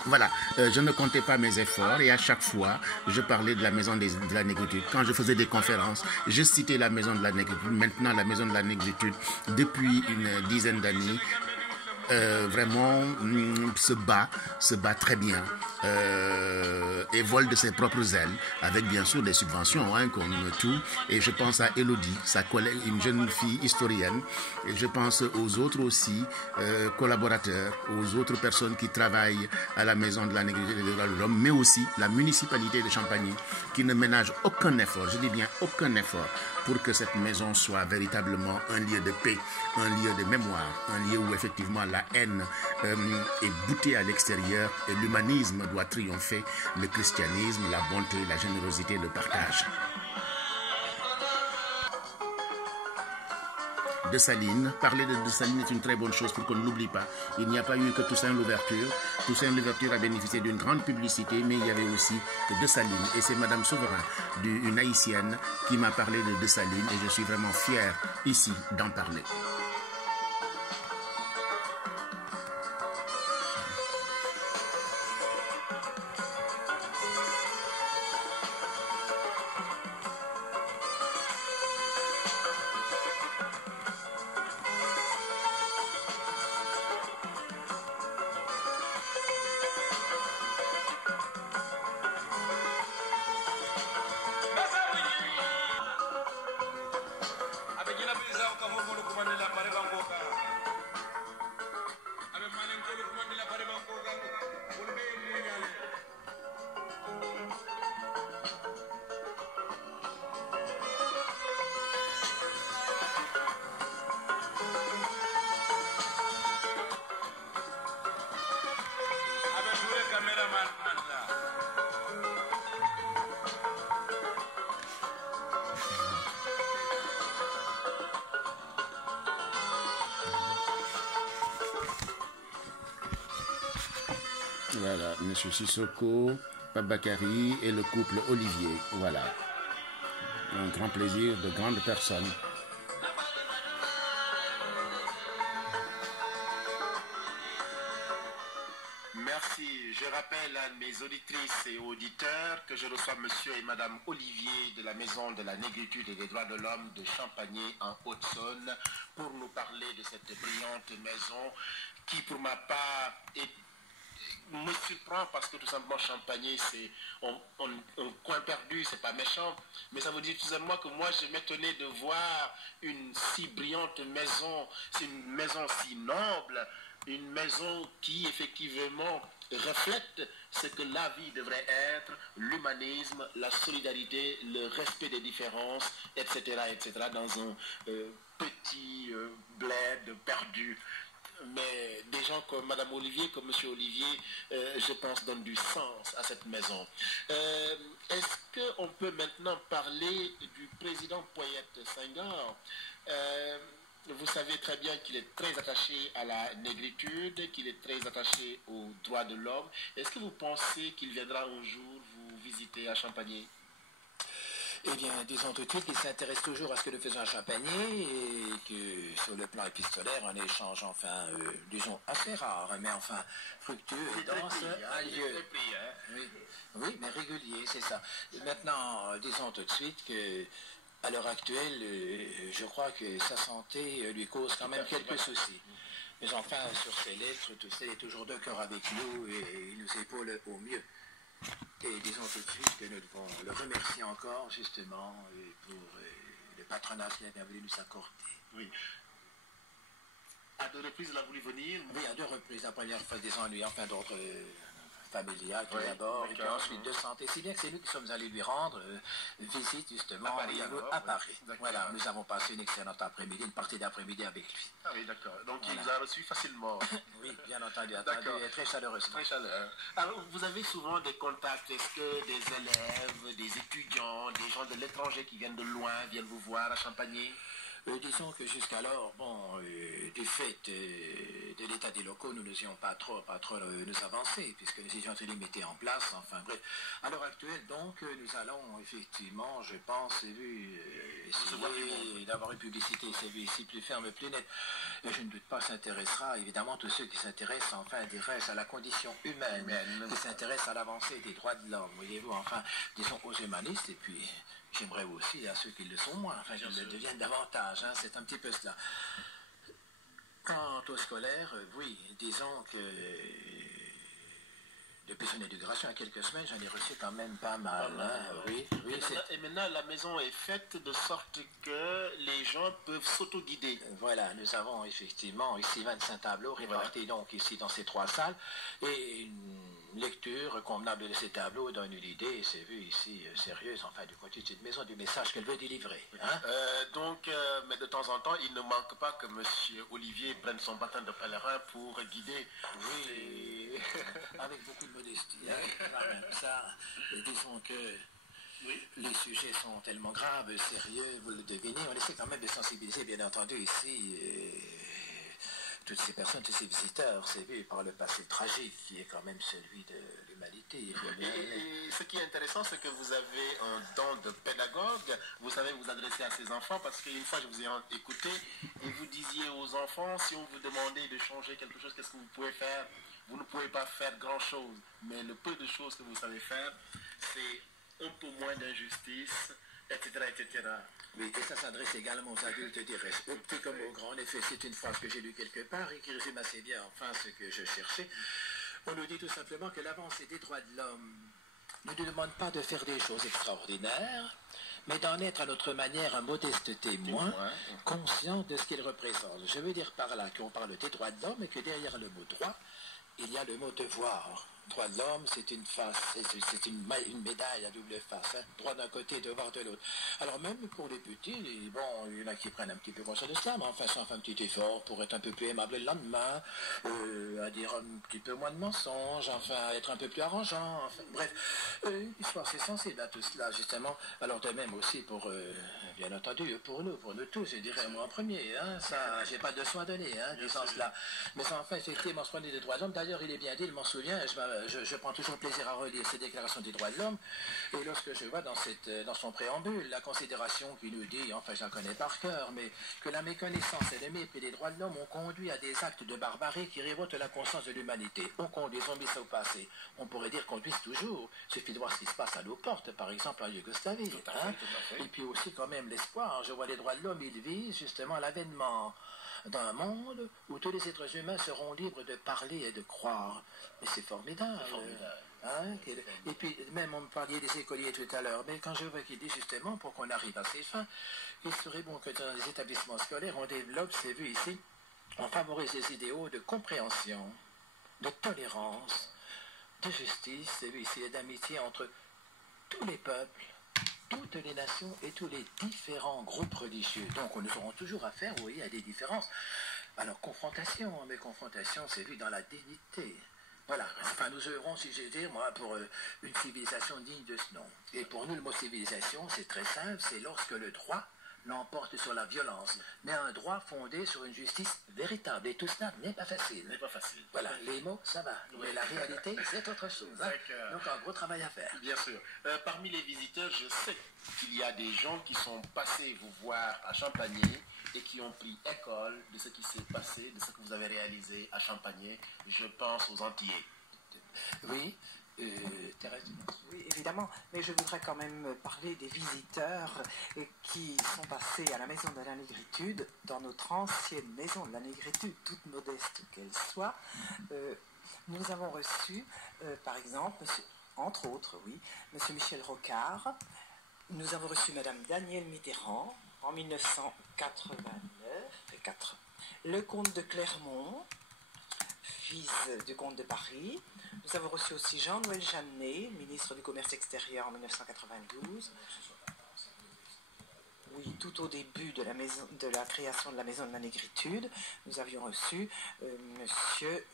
Voilà, je ne comptais pas mes efforts et à chaque fois, je parlais de la maison de la négritude. Quand je faisais des conférences, je citais la maison de la négritude. Maintenant, la maison de la négritude, depuis une dizaine d'années, vraiment se bat très bien et vole de ses propres ailes avec bien sûr des subventions comme tout. Et je pense à Elodie, sa collègue, une jeune fille historienne, et je pense aux autres aussi collaborateurs, aux autres personnes qui travaillent à la maison de la négritude et des droits de l'homme, mais aussi la municipalité de Champagny qui ne ménage aucun effort, je dis bien aucun effort, pour que cette maison soit véritablement un lieu de paix, un lieu de mémoire, un lieu où effectivement la haine est boutée à l'extérieur et l'humanisme doit triompher, le christianisme, la bonté, la générosité, le partage. Dessalines, parler de Dessalines est une très bonne chose pour qu'on ne l'oublie pas. Il n'y a pas eu que Toussaint Louverture. Toussaint Louverture a bénéficié d'une grande publicité, mais il y avait aussi Dessalines. Et c'est Madame Souverain, une haïtienne, qui m'a parlé de Dessalines et je suis vraiment fier ici d'en parler. Voilà, M. Sissoko, Pape Bakary et le couple Olivier. Voilà. Un grand plaisir de grandes personnes. Merci. Je rappelle à mes auditrices et auditeurs que je reçois monsieur et madame Olivier de la Maison de la Négritude et des Droits de l'Homme de Champagny en Haute-Saône pour nous parler de cette brillante maison qui, pour ma part, me surprend parce que tout simplement Champagny c'est un coin perdu, c'est pas méchant, mais ça veut dire tout simplement que moi je m'étonnais de voir une si brillante maison, c'est une maison si noble, une maison qui effectivement reflète ce que la vie devrait être, l'humanisme, la solidarité, le respect des différences, etc., dans un petit bled perdu. Mais des gens comme Madame Olivier, comme Monsieur Olivier, je pense, donnent du sens à cette maison. Est-ce qu'on peut maintenant parler du président Poyette Senghor? Vous savez très bien qu'il est très attaché à la négritude, qu'il est très attaché aux droits de l'homme. Est-ce que vous pensez qu'il viendra un jour vous visiter à Champagny? Eh bien, disons tout de suite qu'il s'intéresse toujours à ce que nous faisons à Champagny et que sur le plan épistolaire, un échange, enfin, disons, assez rare, mais enfin, fructueux et dense a lieu. Oui, mais régulier, c'est ça. Maintenant, disons tout de suite que à l'heure actuelle, je crois que sa santé lui cause quand même quelques soucis. Mais enfin, sur ses lettres, tout ça, il est toujours de cœur avec nous et il nous épaule au mieux. Et disons tout de suite que nous devons le remercier encore, justement, pour le patronat qu'il a bien voulu nous accorder. Oui. À 2 reprises, il a voulu venir? Oui, à 2 reprises. La première fois des ennuis, enfin d'autres... familiale tout d'abord, et puis ensuite de santé, si bien que c'est nous qui sommes allés lui rendre visite justement à Paris. Voilà, nous avons passé une excellente après-midi, une partie d'après-midi avec lui. Ah oui, d'accord. Donc il vous a reçu facilement. Oui, bien entendu, très chaleureusement. Très chaleureux. Alors, vous avez souvent des contacts, est-ce que des élèves, des étudiants, des gens de l'étranger qui viennent de loin, viennent vous voir à Champagny? Disons que jusqu'alors, bon, du fait de l'état des locaux, nous n'osions pas trop nous avancer, puisque les étudiants étaient en place, enfin bref. À l'heure actuelle, donc, nous allons effectivement, je pense, essayer d'avoir une publicité, c'est vu ici, plus ferme, plus nette. Et je ne doute pas s'intéressera, évidemment, tous ceux qui s'intéressent, enfin, intéressent à la condition humaine, qui s'intéressent à l'avancée des droits de l'homme, voyez-vous, enfin, disons aux humanistes, et puis... J'aimerais aussi à ceux qui le sont moins, enfin qu'ils le deviennent davantage, hein, c'est un petit peu cela. Quant aux scolaires, oui, disons que depuis son éducation, il y a quelques semaines, j'en ai reçu quand même pas mal. Hein, oui, et maintenant, la maison est faite de sorte que les gens peuvent s'auto-guider. Voilà, nous avons effectivement ici 25 tableaux répartis donc ici dans ces 3 salles et une lecture convenable de ces tableaux donne une idée, c'est vu ici, sérieuse, enfin du côté de cette maison, du message qu'elle veut délivrer. Hein? Mais de temps en temps, il ne manque pas que M. Olivier prenne son bâton de pèlerin pour guider. Oui, avec beaucoup de modestie. Hein? Ça, disons que les sujets sont tellement graves, sérieux, vous le devinez, on essaie quand même de sensibiliser, bien entendu, ici... toutes ces personnes, tous ces visiteurs, c'est vu par le passé tragique qui est quand même celui de l'humanité. Et ce qui est intéressant, c'est que vous avez un don de pédagogue. Vous savez vous adresser à ces enfants parce qu'une fois je vous ai écouté et vous disiez aux enfants, si on vous demandait de changer quelque chose, qu'est-ce que vous pouvez faire? Vous ne pouvez pas faire grand-chose, mais le peu de choses que vous savez faire, c'est un peu moins d'injustice, etc., etc. Oui, et ça s'adresse également aux adultes, dirais aux petits comme aux grands. En effet, c'est une phrase que j'ai lue quelque part et qui résume assez bien, enfin, ce que je cherchais. On nous dit tout simplement que l'avancée des droits de l'homme ne nous demande pas de faire des choses extraordinaires, mais d'en être à notre manière un modeste témoin, conscient de ce qu'il représente. Je veux dire par là qu'on parle des droits de l'homme et que derrière le mot droit, il y a le mot devoir. Droit de l'homme, c'est une face, c'est une médaille à double face, hein. Droit d'un côté, devoir de l'autre. Alors même pour les petits, bon, il y en a qui prennent un petit peu conscience de cela, mais enfin, ça fait un petit effort pour être un peu plus aimable le lendemain, à dire un petit peu moins de mensonges, enfin, à être un peu plus arrangeant, enfin, bref, l'histoire c'est sensible à tout cela, justement. Alors de même aussi pour, bien entendu, pour nous tous, je dirais moi en premier, hein, ça, j'ai pas de soin donné, hein, disant cela. Mais enfin, effectivement, ce point de vue des droits de l'homme, d'ailleurs, il est bien dit, je m'en souviens, je prends toujours plaisir à relire ces déclarations des droits de l'homme, et lorsque je vois dans son préambule la considération qui nous dit, enfin je la connais par cœur, mais que la méconnaissance et le mépris des droits de l'homme ont conduit à des actes de barbarie qui révoltent la conscience de l'humanité. On conduit, on mis ça au passé. On pourrait dire qu'on conduise toujours. Il suffit de voir ce qui se passe à nos portes, par exemple en Yougoslavie. Tout à fait. Et puis aussi quand même l'espoir. Je vois les droits de l'homme, ils visent justement l'avènement d'un monde où tous les êtres humains seront libres de parler et de croire. Mais c'est formidable. Hein? Et puis, même on me parlait des écoliers tout à l'heure, mais quand je vois qu'il dit justement, pour qu'on arrive à ces fins, il serait bon que dans les établissements scolaires, on développe, c'est vu ici, on favorise les idéaux de compréhension, de tolérance, de justice, c'est vu ici, et d'amitié entre tous les peuples, toutes les nations et tous les différents groupes religieux. Donc, nous aurons toujours affaire, vous voyez, à des différences. Alors, confrontation, mais confrontation, c'est vu dans la dignité. Voilà, enfin nous œuvrons, si je veux dire, moi, pour une civilisation digne de ce nom. Et pour nous, le mot civilisation, c'est très simple, c'est lorsque le droit l'emporte sur la violence, mais un droit fondé sur une justice véritable. Et tout cela n'est pas facile. N'est pas facile. Voilà, les mots, ça va, mais la réalité, c'est autre chose. Hein. Donc un gros travail à faire. Bien sûr. Parmi les visiteurs, je sais qu'il y a des gens qui sont passés vous voir à Champagny et qui ont pris école de ce qui s'est passé, de ce que vous avez réalisé à Champagny. Je pense aux Antillais. Oui. Thérèse. Oui, évidemment, mais je voudrais quand même parler des visiteurs qui sont passés à la Maison de la Négritude, dans notre ancienne Maison de la Négritude, toute modeste qu'elle soit. Nous avons reçu, par exemple, entre autres, oui, M. Michel Rocard. Nous avons reçu Mme Danielle Mitterrand en 1989, le comte de Clermont, fils du comte de Paris. Nous avons reçu aussi Jean-Noël Jeannet, ministre du Commerce extérieur en 1992. Oui, tout au début de la création de la Maison de la Négritude, nous avions reçu monsieur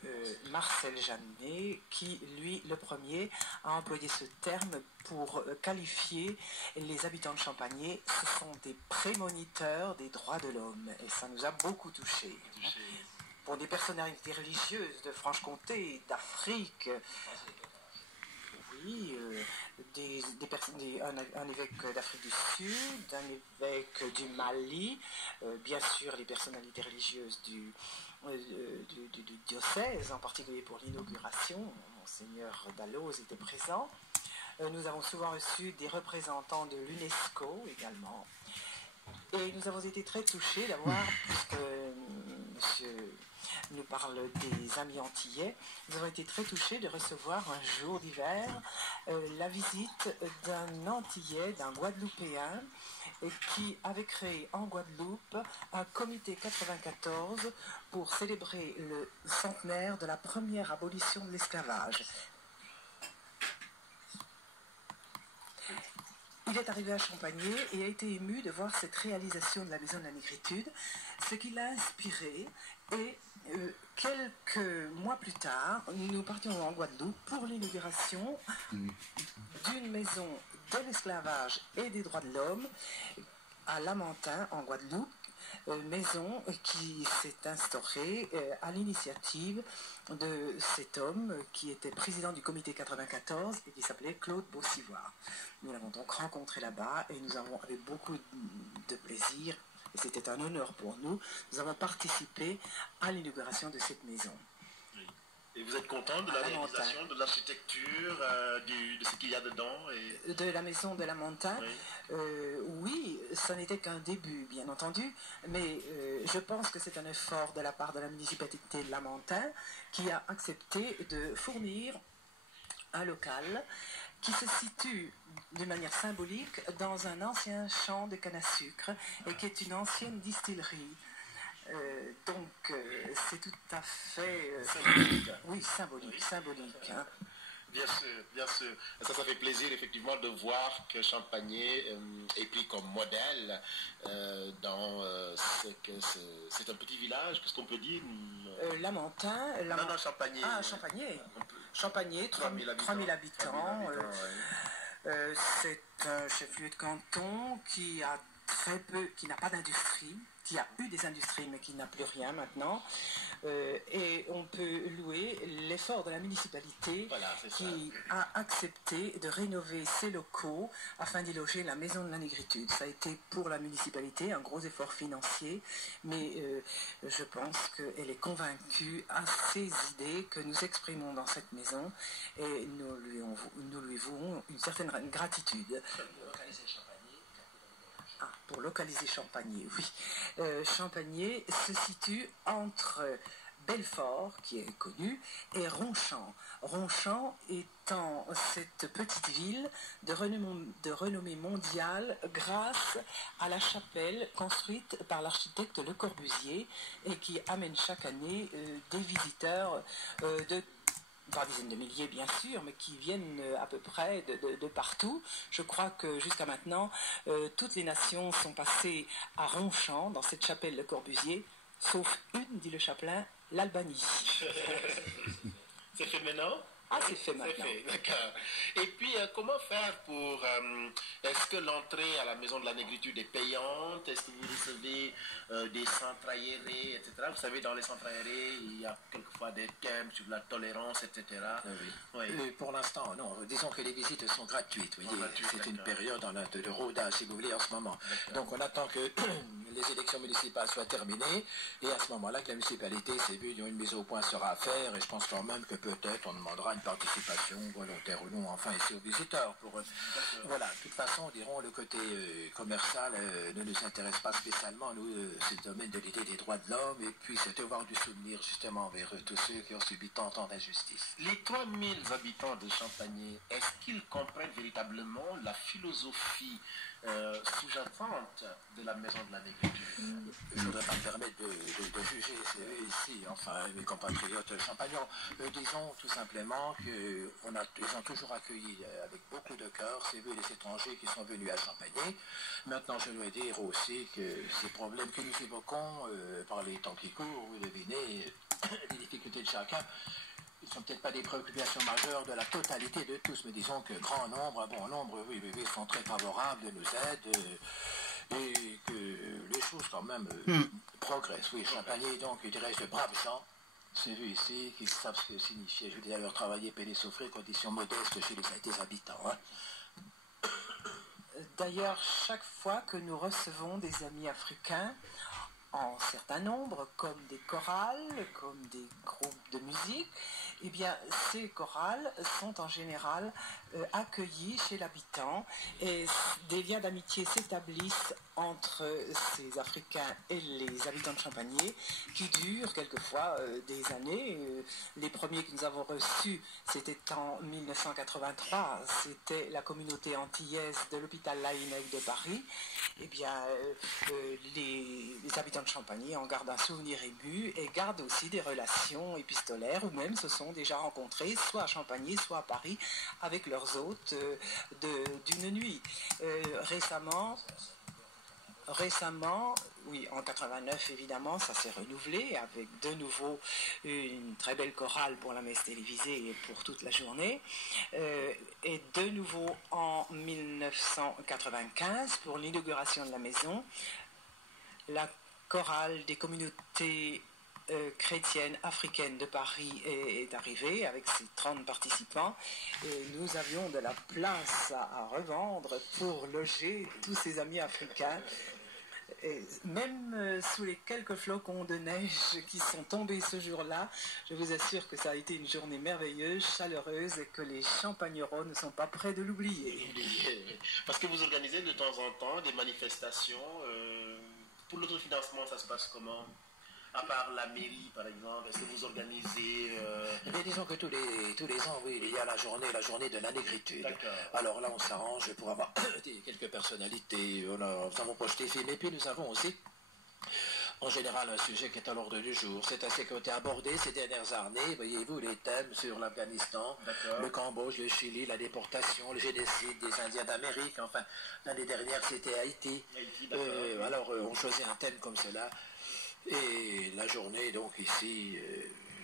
Marcel Jeannet, qui, lui, le premier, a employé ce terme pour qualifier les habitants de Champagné. Ce sont des prémoniteurs des droits de l'homme, et ça nous a beaucoup touchés. Pour des personnalités religieuses de Franche-Comté, d'Afrique, oui, un évêque d'Afrique du Sud, un évêque du Mali, bien sûr les personnalités religieuses du diocèse, en particulier pour l'inauguration, Monseigneur Dalloz était présent. Nous avons souvent reçu des représentants de l'UNESCO également. Et nous avons été très touchés d'avoir, puisque monsieur nous parle des amis antillais, nous avons été très touchés de recevoir un jour d'hiver la visite d'un Antillais, d'un Guadeloupéen, qui avait créé en Guadeloupe un comité 94 pour célébrer le centenaire de la première abolition de l'esclavage. Il est arrivé à Champagné et a été ému de voir cette réalisation de la Maison de la Négritude, ce qui l'a inspiré. Et quelques mois plus tard, nous partions en Guadeloupe pour l'inauguration d'une maison de l'esclavage et des droits de l'homme à Lamentin, en Guadeloupe, maison qui s'est instaurée à l'initiative de cet homme qui était président du comité 94 et qui s'appelait Claude Beaucivoire. Nous l'avons donc rencontré là-bas et nous avons, avec beaucoup de plaisir, et c'était un honneur pour nous, nous avons participé à l'inauguration de cette maison. Et vous êtes content de la réalisation, de l'architecture, de ce qu'il y a dedans De la maison de Lamentin? Oui, ça n'était qu'un début, bien entendu, mais je pense que c'est un effort de la part de la municipalité de Lamentin qui a accepté de fournir un local qui se situe d'une manière symbolique dans un ancien champ de canne à sucre et qui est une ancienne distillerie. Donc c'est tout à fait symbolique. Oui, symbolique. Hein. Bien sûr. Ça fait plaisir effectivement de voir que Champagné est pris comme modèle dans c'est un petit village, qu'est-ce qu'on peut dire? Lamentin. Non, Champagné. Ah, Champagné. Champagné, 3000 habitants. C'est un chef-lieu de canton qui a très peu, qui n'a pas d'industrie, qui a eu des industries mais qui n'a plus rien maintenant. Et on peut louer l'effort de la municipalité qui a accepté de rénover ses locaux afin d'y loger la Maison de la Négritude. Ça a été pour la municipalité un gros effort financier, mais je pense qu'elle est convaincue à ces idées que nous exprimons dans cette maison et nous lui vouons une certaine gratitude. Pour localiser Champagné, oui. Champagné se situe entre Belfort, qui est connu, et Ronchamp. Ronchamp étant cette petite ville de renommée mondiale grâce à la chapelle construite par l'architecte Le Corbusier et qui amène chaque année des visiteurs par dizaines de milliers bien sûr, mais qui viennent à peu près de partout. Je crois que jusqu'à maintenant, toutes les nations sont passées à Ronchamp, dans cette chapelle Le Corbusier, sauf une, dit le chapelain, l'Albanie. C'est fait maintenant? Ah, c'est fait maintenant. C'est fait, d'accord. Et puis, comment faire pour... est-ce que l'entrée à la Maison de la Négritude est payante? Est-ce que vous recevez des centres aérés, etc.? Vous savez, dans les centres aérés, il y a quelquefois des thèmes sur la tolérance, etc. Oui. Pour l'instant, non. Disons que les visites sont gratuites. C'est une période de rodage, si vous voulez, en ce moment. Donc, on attend que les élections municipales soient terminées. Et à ce moment-là, que la municipalité s'est vue, une mise au point sera à faire. Et je pense quand même que peut-être on demandera une participation volontaire ou non, enfin, ici aux visiteurs. Voilà, de toute façon, dirons, le côté commercial ne nous intéresse pas spécialement. Nous, c'est le domaine de l'idée des droits de l'homme et puis c'est devoir du souvenir justement vers tous ceux qui ont subi tant d'injustices. Les 3000 habitants de Champagné, est-ce qu'ils comprennent véritablement la philosophie sous-jacente de la maison de la négritude. Je ne voudrais pas me permettre de juger ici, enfin, mes compatriotes champagnons. Disons tout simplement qu'ils ont toujours accueilli avec beaucoup de cœur ces étrangers qui sont venus à Champagny. Maintenant, je dois dire aussi que ces problèmes que nous évoquons par les temps qui courent, vous devinez, les difficultés de chacun, ils ne sont peut-être pas des préoccupations majeures de la totalité de tous, mais disons que grand nombre, bon nombre, oui, sont très favorables, nous aident, et que les choses quand même progressent. Oui, Champagny, donc, je dirais, de braves gens, c'est vu ici, qui savent ce que signifie, je veux dire, leur travailler, payer, souffrir, conditions modestes chez les habitants. Hein. D'ailleurs, chaque fois que nous recevons des amis africains, en certain nombre, comme des chorales, comme des groupes de musique, eh bien, ces chorales sont en général accueillies chez l'habitant et des liens d'amitié s'établissent entre ces Africains et les habitants de Champagny qui durent quelquefois des années. Les premiers que nous avons reçus, c'était en 1983, c'était la communauté antillaise de l'hôpital Laïnec de Paris. Eh bien, les habitants de Champagny en gardent un souvenir ému et gardent aussi des relations épistolaires ou même se sont déjà rencontrés soit à Champagny, soit à Paris avec leurs hôtes d'une nuit. Récemment, oui, en 89 évidemment, ça s'est renouvelé avec de nouveau une très belle chorale pour la messe télévisée et pour toute la journée. Et de nouveau en 1995 pour l'inauguration de la maison, la chorale des communautés chrétienne africaine de Paris est arrivée avec ses 30 participants et nous avions de la place à revendre pour loger tous ces amis africains. Et même sous les quelques flocons de neige qui sont tombés ce jour-là, je vous assure que ça a été une journée merveilleuse, chaleureuse et que les champagnerons ne sont pas prêts de l'oublier. Parce que vous organisez de temps en temps des manifestations. Pour l'autofinancement, ça se passe comment ? À part la mairie, par exemple, est-ce que vous organisez... Mais disons que tous les ans, oui, il y a la journée de la négritude. Alors là, on s'arrange pour avoir quelques personnalités. Nous avons projeté film. Et puis nous avons aussi, en général, un sujet qui est à l'ordre du jour. C'est assez qui a été abordé ces dernières années. Voyez-vous, les thèmes sur l'Afghanistan, le Cambodge, le Chili, la déportation, le génocide des Indiens d'Amérique. Enfin, l'année dernière, c'était Haïti. Alors, on choisit un thème comme cela. Et la journée, donc, ici,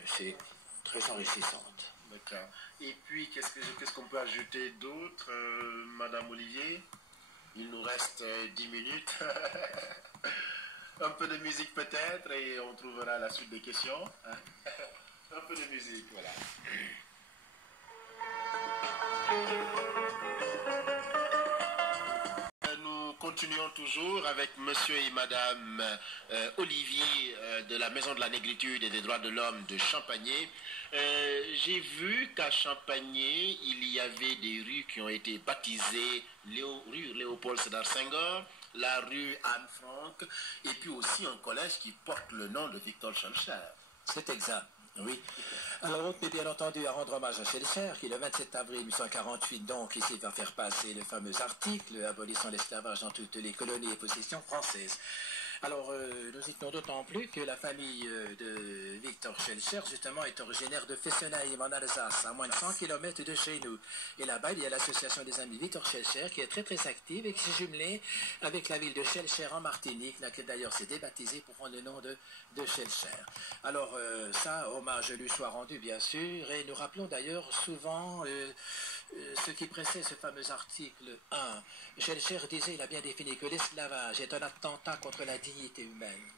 c'est très enrichissante. D'accord. Et puis, qu'est-ce qu'on peut ajouter d'autre, Madame Olivier? Il nous reste 10 minutes. Un peu de musique peut-être, et on trouvera la suite des questions. Hein? Un peu de musique, voilà. Continuons toujours avec monsieur et madame Olivier de la Maison de la Négritude et des Droits de l'Homme de Champagny. J'ai vu qu'à Champagny, il y avait des rues qui ont été baptisées rue Léopold Sédar Senghor, la rue Anne-Franck, et puis aussi un collège qui porte le nom de Victor Schœlcher. C'est exact. Oui. Alors, on est bien entendu à rendre hommage à Schœlcher, qui le 27 avril 1848, donc, ici, va faire passer le fameux article abolissant l'esclavage dans toutes les colonies et possessions françaises. Alors, nous y tenons d'autant plus que la famille de Victor Schœlcher, justement, est originaire de Fessenheim, en Alsace, à moins de 100 km de chez nous. Et là-bas, il y a l'association des amis Victor Schœlcher, qui est très très active et qui s'est jumelée avec la ville de Schœlcher en Martinique, laquelle d'ailleurs s'est débaptisée pour prendre le nom de Schœlcher. Alors, ça, hommage lui soit rendu, bien sûr, et nous rappelons d'ailleurs souvent ce qui précède ce fameux article 1. Schœlcher disait, il a bien défini que l'esclavage est un attentat contre la dignité humaine.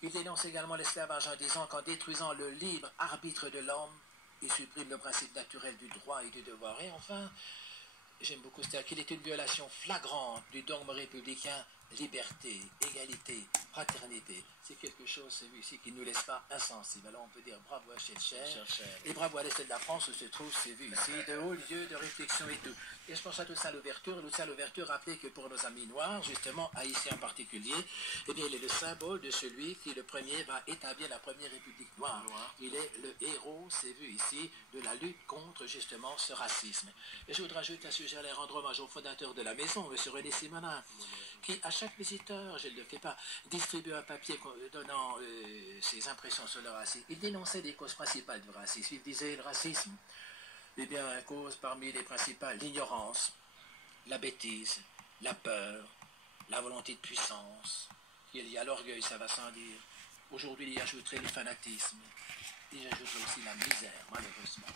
Il dénonce également l'esclavage en disant qu'en détruisant le libre arbitre de l'homme, il supprime le principe naturel du droit et du devoir. Et enfin, j'aime beaucoup c'est-à-dire qu'il est une violation flagrante du dogme républicain, liberté, égalité, fraternité. C'est quelque chose, celui-ci, qui ne nous laisse pas insensibles. Alors on peut dire bravo à Schœlcher et bravo à l'Est de la France où se trouve, c'est vu ici, de hauts lieux de réflexion et tout. Et je pense à tout ça à l'ouverture. Et tout ça à l'ouverture, rappelez que pour nos amis noirs, justement, haïtiens en particulier, eh bien, il est le symbole de celui qui, le premier, va établir la première république noire. Il est le héros, c'est vu ici, de la lutte contre, justement, ce racisme. Et je voudrais ajouter à ce j'allais rendre hommage au fondateur de la maison, M. René Simonin, qui, à chaque visiteur, je ne le fais pas, distribue un papier donnant ses impressions sur le racisme. Il dénonçait des causes principales du racisme. Il disait le racisme, eh bien, cause parmi les principales, l'ignorance, la bêtise, la peur, la volonté de puissance. Il y a l'orgueil, ça va sans dire. Aujourd'hui, il y ajouterait le fanatisme. Il y ajouterait aussi la misère, malheureusement.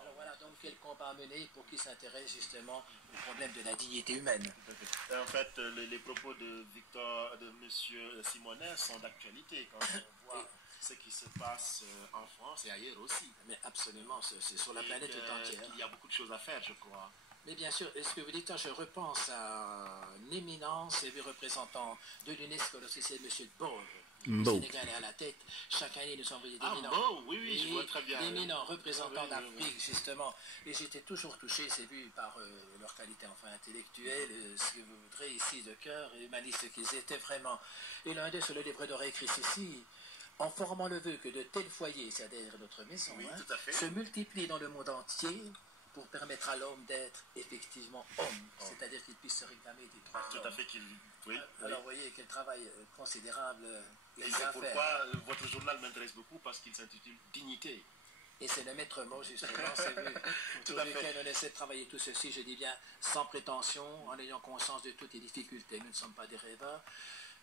Alors voilà donc quel combat mener pour qui s'intéresse justement au problème de la dignité humaine. En fait, les propos de M. Simonin sont d'actualité quand on voit ce qui se passe en France et ailleurs aussi. Mais absolument, c'est sur la planète tout entière. Il y a beaucoup de choses à faire, je crois. Mais bien sûr, est-ce que vous dites, je repense à un éminent élu représentant de l'UNESCO, lorsque c'est M. Bow. Le Sénégal est à la tête. Chaque année, nous envoyons des éminents. Oui, je vois très bien. D'éminents représentants d'Afrique, justement. Et j'étais toujours touché, c'est vu, par leur qualité enfin intellectuelle, ce que vous voudrez ici de cœur, et humaniste qu'ils étaient vraiment. Et l'un d'eux, sur le livre d'or écrit ceci, en formant le vœu que de tels foyers, c'est-à-dire notre maison, se multiplient dans le monde entier, pour permettre à l'homme d'être effectivement homme, c'est-à-dire qu'il puisse se réclamer des droits de l'homme. Tout à fait Alors vous voyez quel travail considérable il y a à faire. Et c'est pourquoi votre journal m'intéresse beaucoup, parce qu'il s'intitule Dignité. Et c'est le maître mot, justement, c'est vu, autour duquel on essaie de travailler tout ceci, je dis bien, sans prétention, en ayant conscience de toutes les difficultés. Nous ne sommes pas des rêveurs,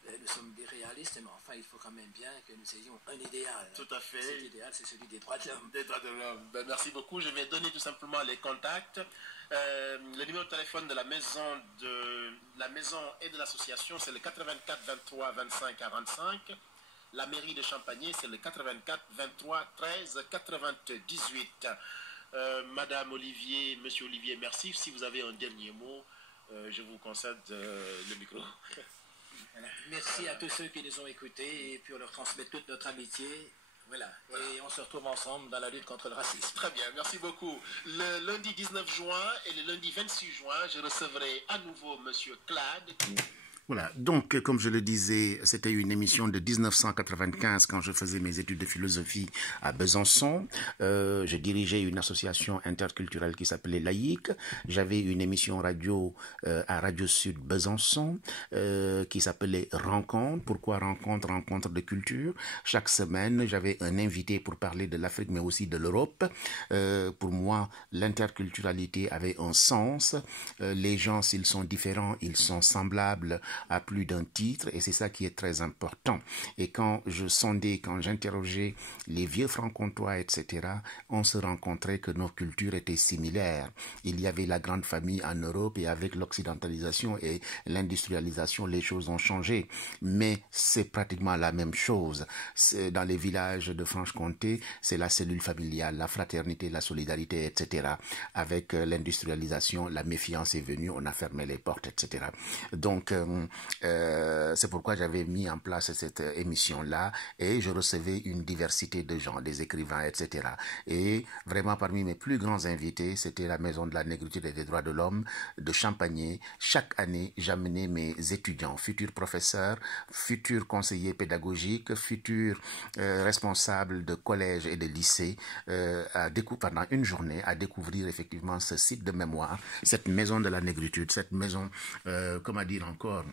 nous sommes des réalistes, mais enfin, il faut quand même bien que nous ayons un idéal. Tout à fait. Cet idéal, c'est celui des droits de l'homme. Des droits de l'homme. Ben, merci beaucoup. Je vais donner tout simplement les contacts. Le numéro de téléphone de la maison et de l'association, c'est le 84 23 25 45. La mairie de Champagné, c'est le 84 23 13 98. Madame Olivier, Monsieur Olivier, merci. Si vous avez un dernier mot, je vous concède le micro. Merci à tous ceux qui nous ont écoutés et puis on leur transmet toute notre amitié. Voilà. Et on se retrouve ensemble dans la lutte contre le racisme. Très bien, merci beaucoup. Le lundi 19 juin et le lundi 26 juin, je recevrai à nouveau Monsieur Clade. Voilà, donc comme je le disais, c'était une émission de 1995 quand je faisais mes études de philosophie à Besançon. Je dirigeais une association interculturelle qui s'appelait Laïque. J'avais une émission radio à Radio Sud Besançon qui s'appelait Rencontre. Pourquoi Rencontre? Rencontre de culture. Chaque semaine, j'avais un invité pour parler de l'Afrique mais aussi de l'Europe. Pour moi, l'interculturalité avait un sens. Les gens, s'ils sont différents, ils sont semblables à plus d'un titre et c'est ça qui est très important. Et quand je sondais, quand j'interrogeais les vieux franc-comtois, etc., on se rencontrait que nos cultures étaient similaires. Il y avait la grande famille en Europe et avec l'occidentalisation et l'industrialisation, les choses ont changé. Mais c'est pratiquement la même chose. Dans les villages de Franche-Comté, c'est la cellule familiale, la fraternité, la solidarité, etc. Avec l'industrialisation, la méfiance est venue, on a fermé les portes, etc. Donc, c'est pourquoi j'avais mis en place cette émission-là et je recevais une diversité de gens, des écrivains, etc. Et vraiment parmi mes plus grands invités, c'était la Maison de la Négritude et des Droits de l'Homme de Champagné. Chaque année, j'amenais mes étudiants, futurs professeurs, futurs conseillers pédagogiques, futurs responsables de collèges et de lycées pendant une journée à découvrir effectivement ce site de mémoire, cette Maison de la Négritude, cette maison, comment dire encore,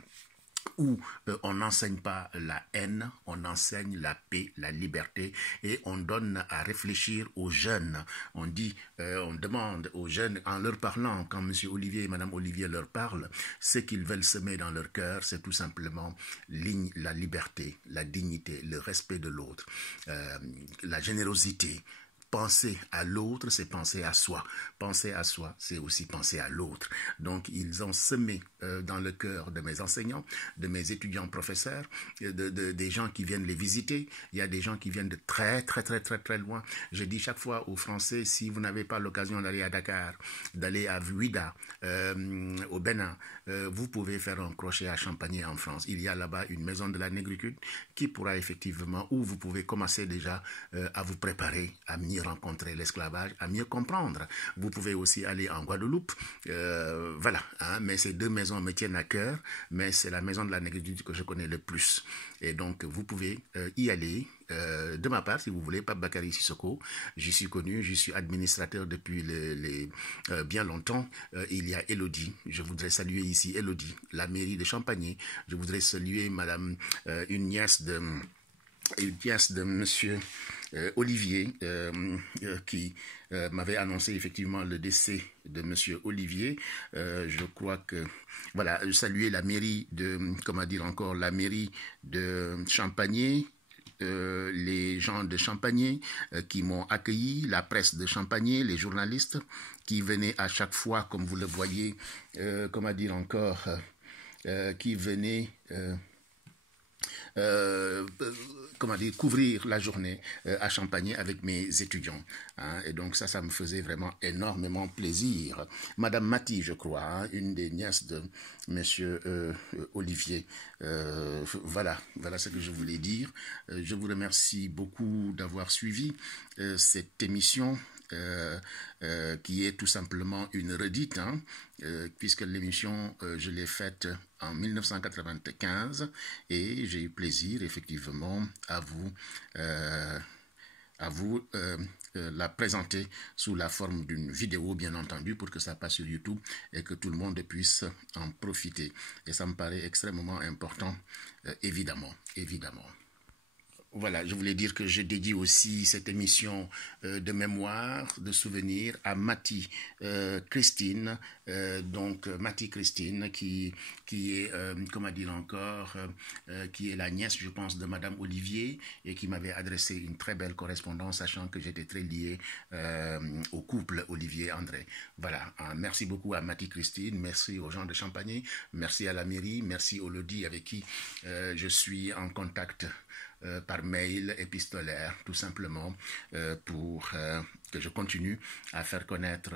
où on n'enseigne pas la haine, on enseigne la paix, la liberté et on donne à réfléchir aux jeunes. On dit, on demande aux jeunes, en leur parlant, quand M. Olivier et Mme Olivier leur parlent, ce qu'ils veulent semer dans leur cœur, c'est tout simplement la liberté, la dignité, le respect de l'autre, la générosité. Penser à l'autre, c'est penser à soi. Penser à soi, c'est aussi penser à l'autre. Donc, ils ont semé dans le cœur de mes enseignants, de mes étudiants professeurs, des gens qui viennent les visiter. Il y a des gens qui viennent de très loin. Je dis chaque fois aux Français, si vous n'avez pas l'occasion d'aller à Dakar, d'aller à Ouidah, au Bénin, vous pouvez faire un crochet à Champagné en France. Il y a là-bas une maison de la négritude qui pourra effectivement, où vous pouvez commencer déjà à vous préparer à mieux rencontrer l'esclavage, à mieux comprendre. Vous pouvez aussi aller en Guadeloupe, voilà, hein, mais ces deux maisons me tiennent à cœur, mais c'est la Maison de la Négritude que je connais le plus. Et donc, vous pouvez y aller de ma part, si vous voulez, Pape Bakary Sissoko. J'y suis connu, j'y suis administrateur depuis bien longtemps. Il y a Elodie, je voudrais saluer ici Elodie, la mairie de Champagny. Je voudrais saluer madame, une nièce de monsieur Olivier, qui m'avait annoncé effectivement le décès de monsieur Olivier. Je crois que, voilà, saluer la mairie de, comment dire encore, la mairie de Champagny, les gens de Champagny qui m'ont accueilli, la presse de Champagny, les journalistes qui venaient à chaque fois, comme vous le voyez, comment dire encore, qui venaient comment dire, couvrir la journée à Champagny avec mes étudiants. Hein, et donc ça me faisait vraiment énormément plaisir. Madame Mati, je crois, hein, une des nièces de monsieur Olivier. Voilà ce que je voulais dire. Je vous remercie beaucoup d'avoir suivi cette émission. Qui est tout simplement une redite, hein, puisque l'émission, je l'ai faite en 1995 et j'ai eu plaisir effectivement à vous la présenter sous la forme d'une vidéo, bien entendu, pour que ça passe sur YouTube et que tout le monde puisse en profiter. Et ça me paraît extrêmement important, évidemment. Voilà, je voulais dire que je dédie aussi cette émission de mémoire, de souvenir à Mati Christine, donc Mati Christine qui est, comment dire encore, qui est la nièce, je pense, de Madame Olivier et qui m'avait adressé une très belle correspondance, sachant que j'étais très lié au couple Olivier-André. Voilà, merci beaucoup à Mati Christine, merci aux gens de Champagny, merci à la mairie, merci au Lodi avec qui je suis en contact par mail épistolaire, tout simplement, pour que je continue à faire connaître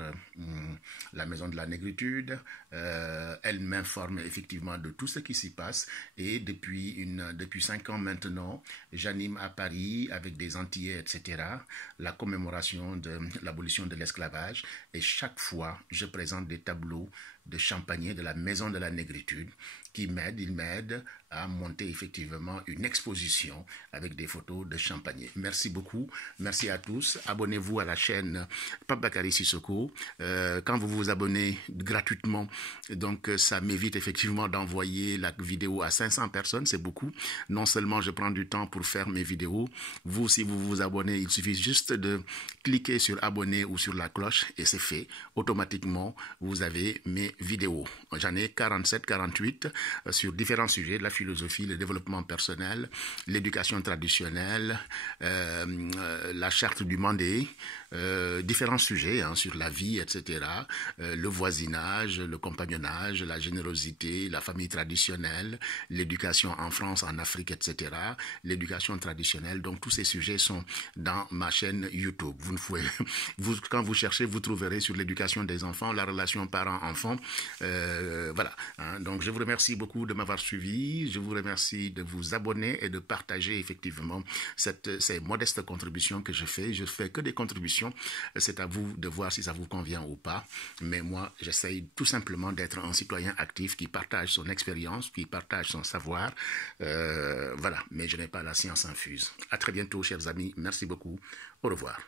la Maison de la Négritude. Elle m'informe effectivement de tout ce qui s'y passe et depuis 5 ans maintenant, j'anime à Paris avec des Antillais, etc., la commémoration de l'abolition de l'esclavage et chaque fois, je présente des tableaux de Champagny, de la Maison de la Négritude, qui m'aide à monter effectivement une exposition avec des photos de Champagny. Merci beaucoup, merci à tous. Abonnez-vous à la chaîne Pape Bakary Sissoko. Quand vous vous abonnez gratuitement, donc ça m'évite effectivement d'envoyer la vidéo à 500 personnes, c'est beaucoup. Non seulement je prends du temps pour faire mes vidéos, vous, si vous vous abonnez, il suffit juste de cliquer sur abonner ou sur la cloche et c'est fait. Automatiquement, vous avez mes vidéos. J'en ai 47, 48 sur différents sujets, la philosophie, le développement personnel, l'éducation traditionnelle, la charte du Mandé, différents sujets hein, sur la vie, etc., le voisinage, le compagnonnage, la générosité, la famille traditionnelle, l'éducation en France, en Afrique, etc., l'éducation traditionnelle. Donc tous ces sujets sont dans ma chaîne YouTube. Quand vous cherchez, vous trouverez sur l'éducation des enfants, la relation parents-enfants. Voilà. Hein. Donc je vous remercie beaucoup de m'avoir suivi. Je vous remercie de vous abonner et de partager effectivement ces modestes contributions que je fais. Je fais que des contributions. C'est à vous de voir si ça vous convient ou pas. Mais moi, j'essaye tout simplement d'être un citoyen actif qui partage son expérience, qui partage son savoir. Voilà. Mais je n'ai pas la science infuse. À très bientôt, chers amis. Merci beaucoup. Au revoir.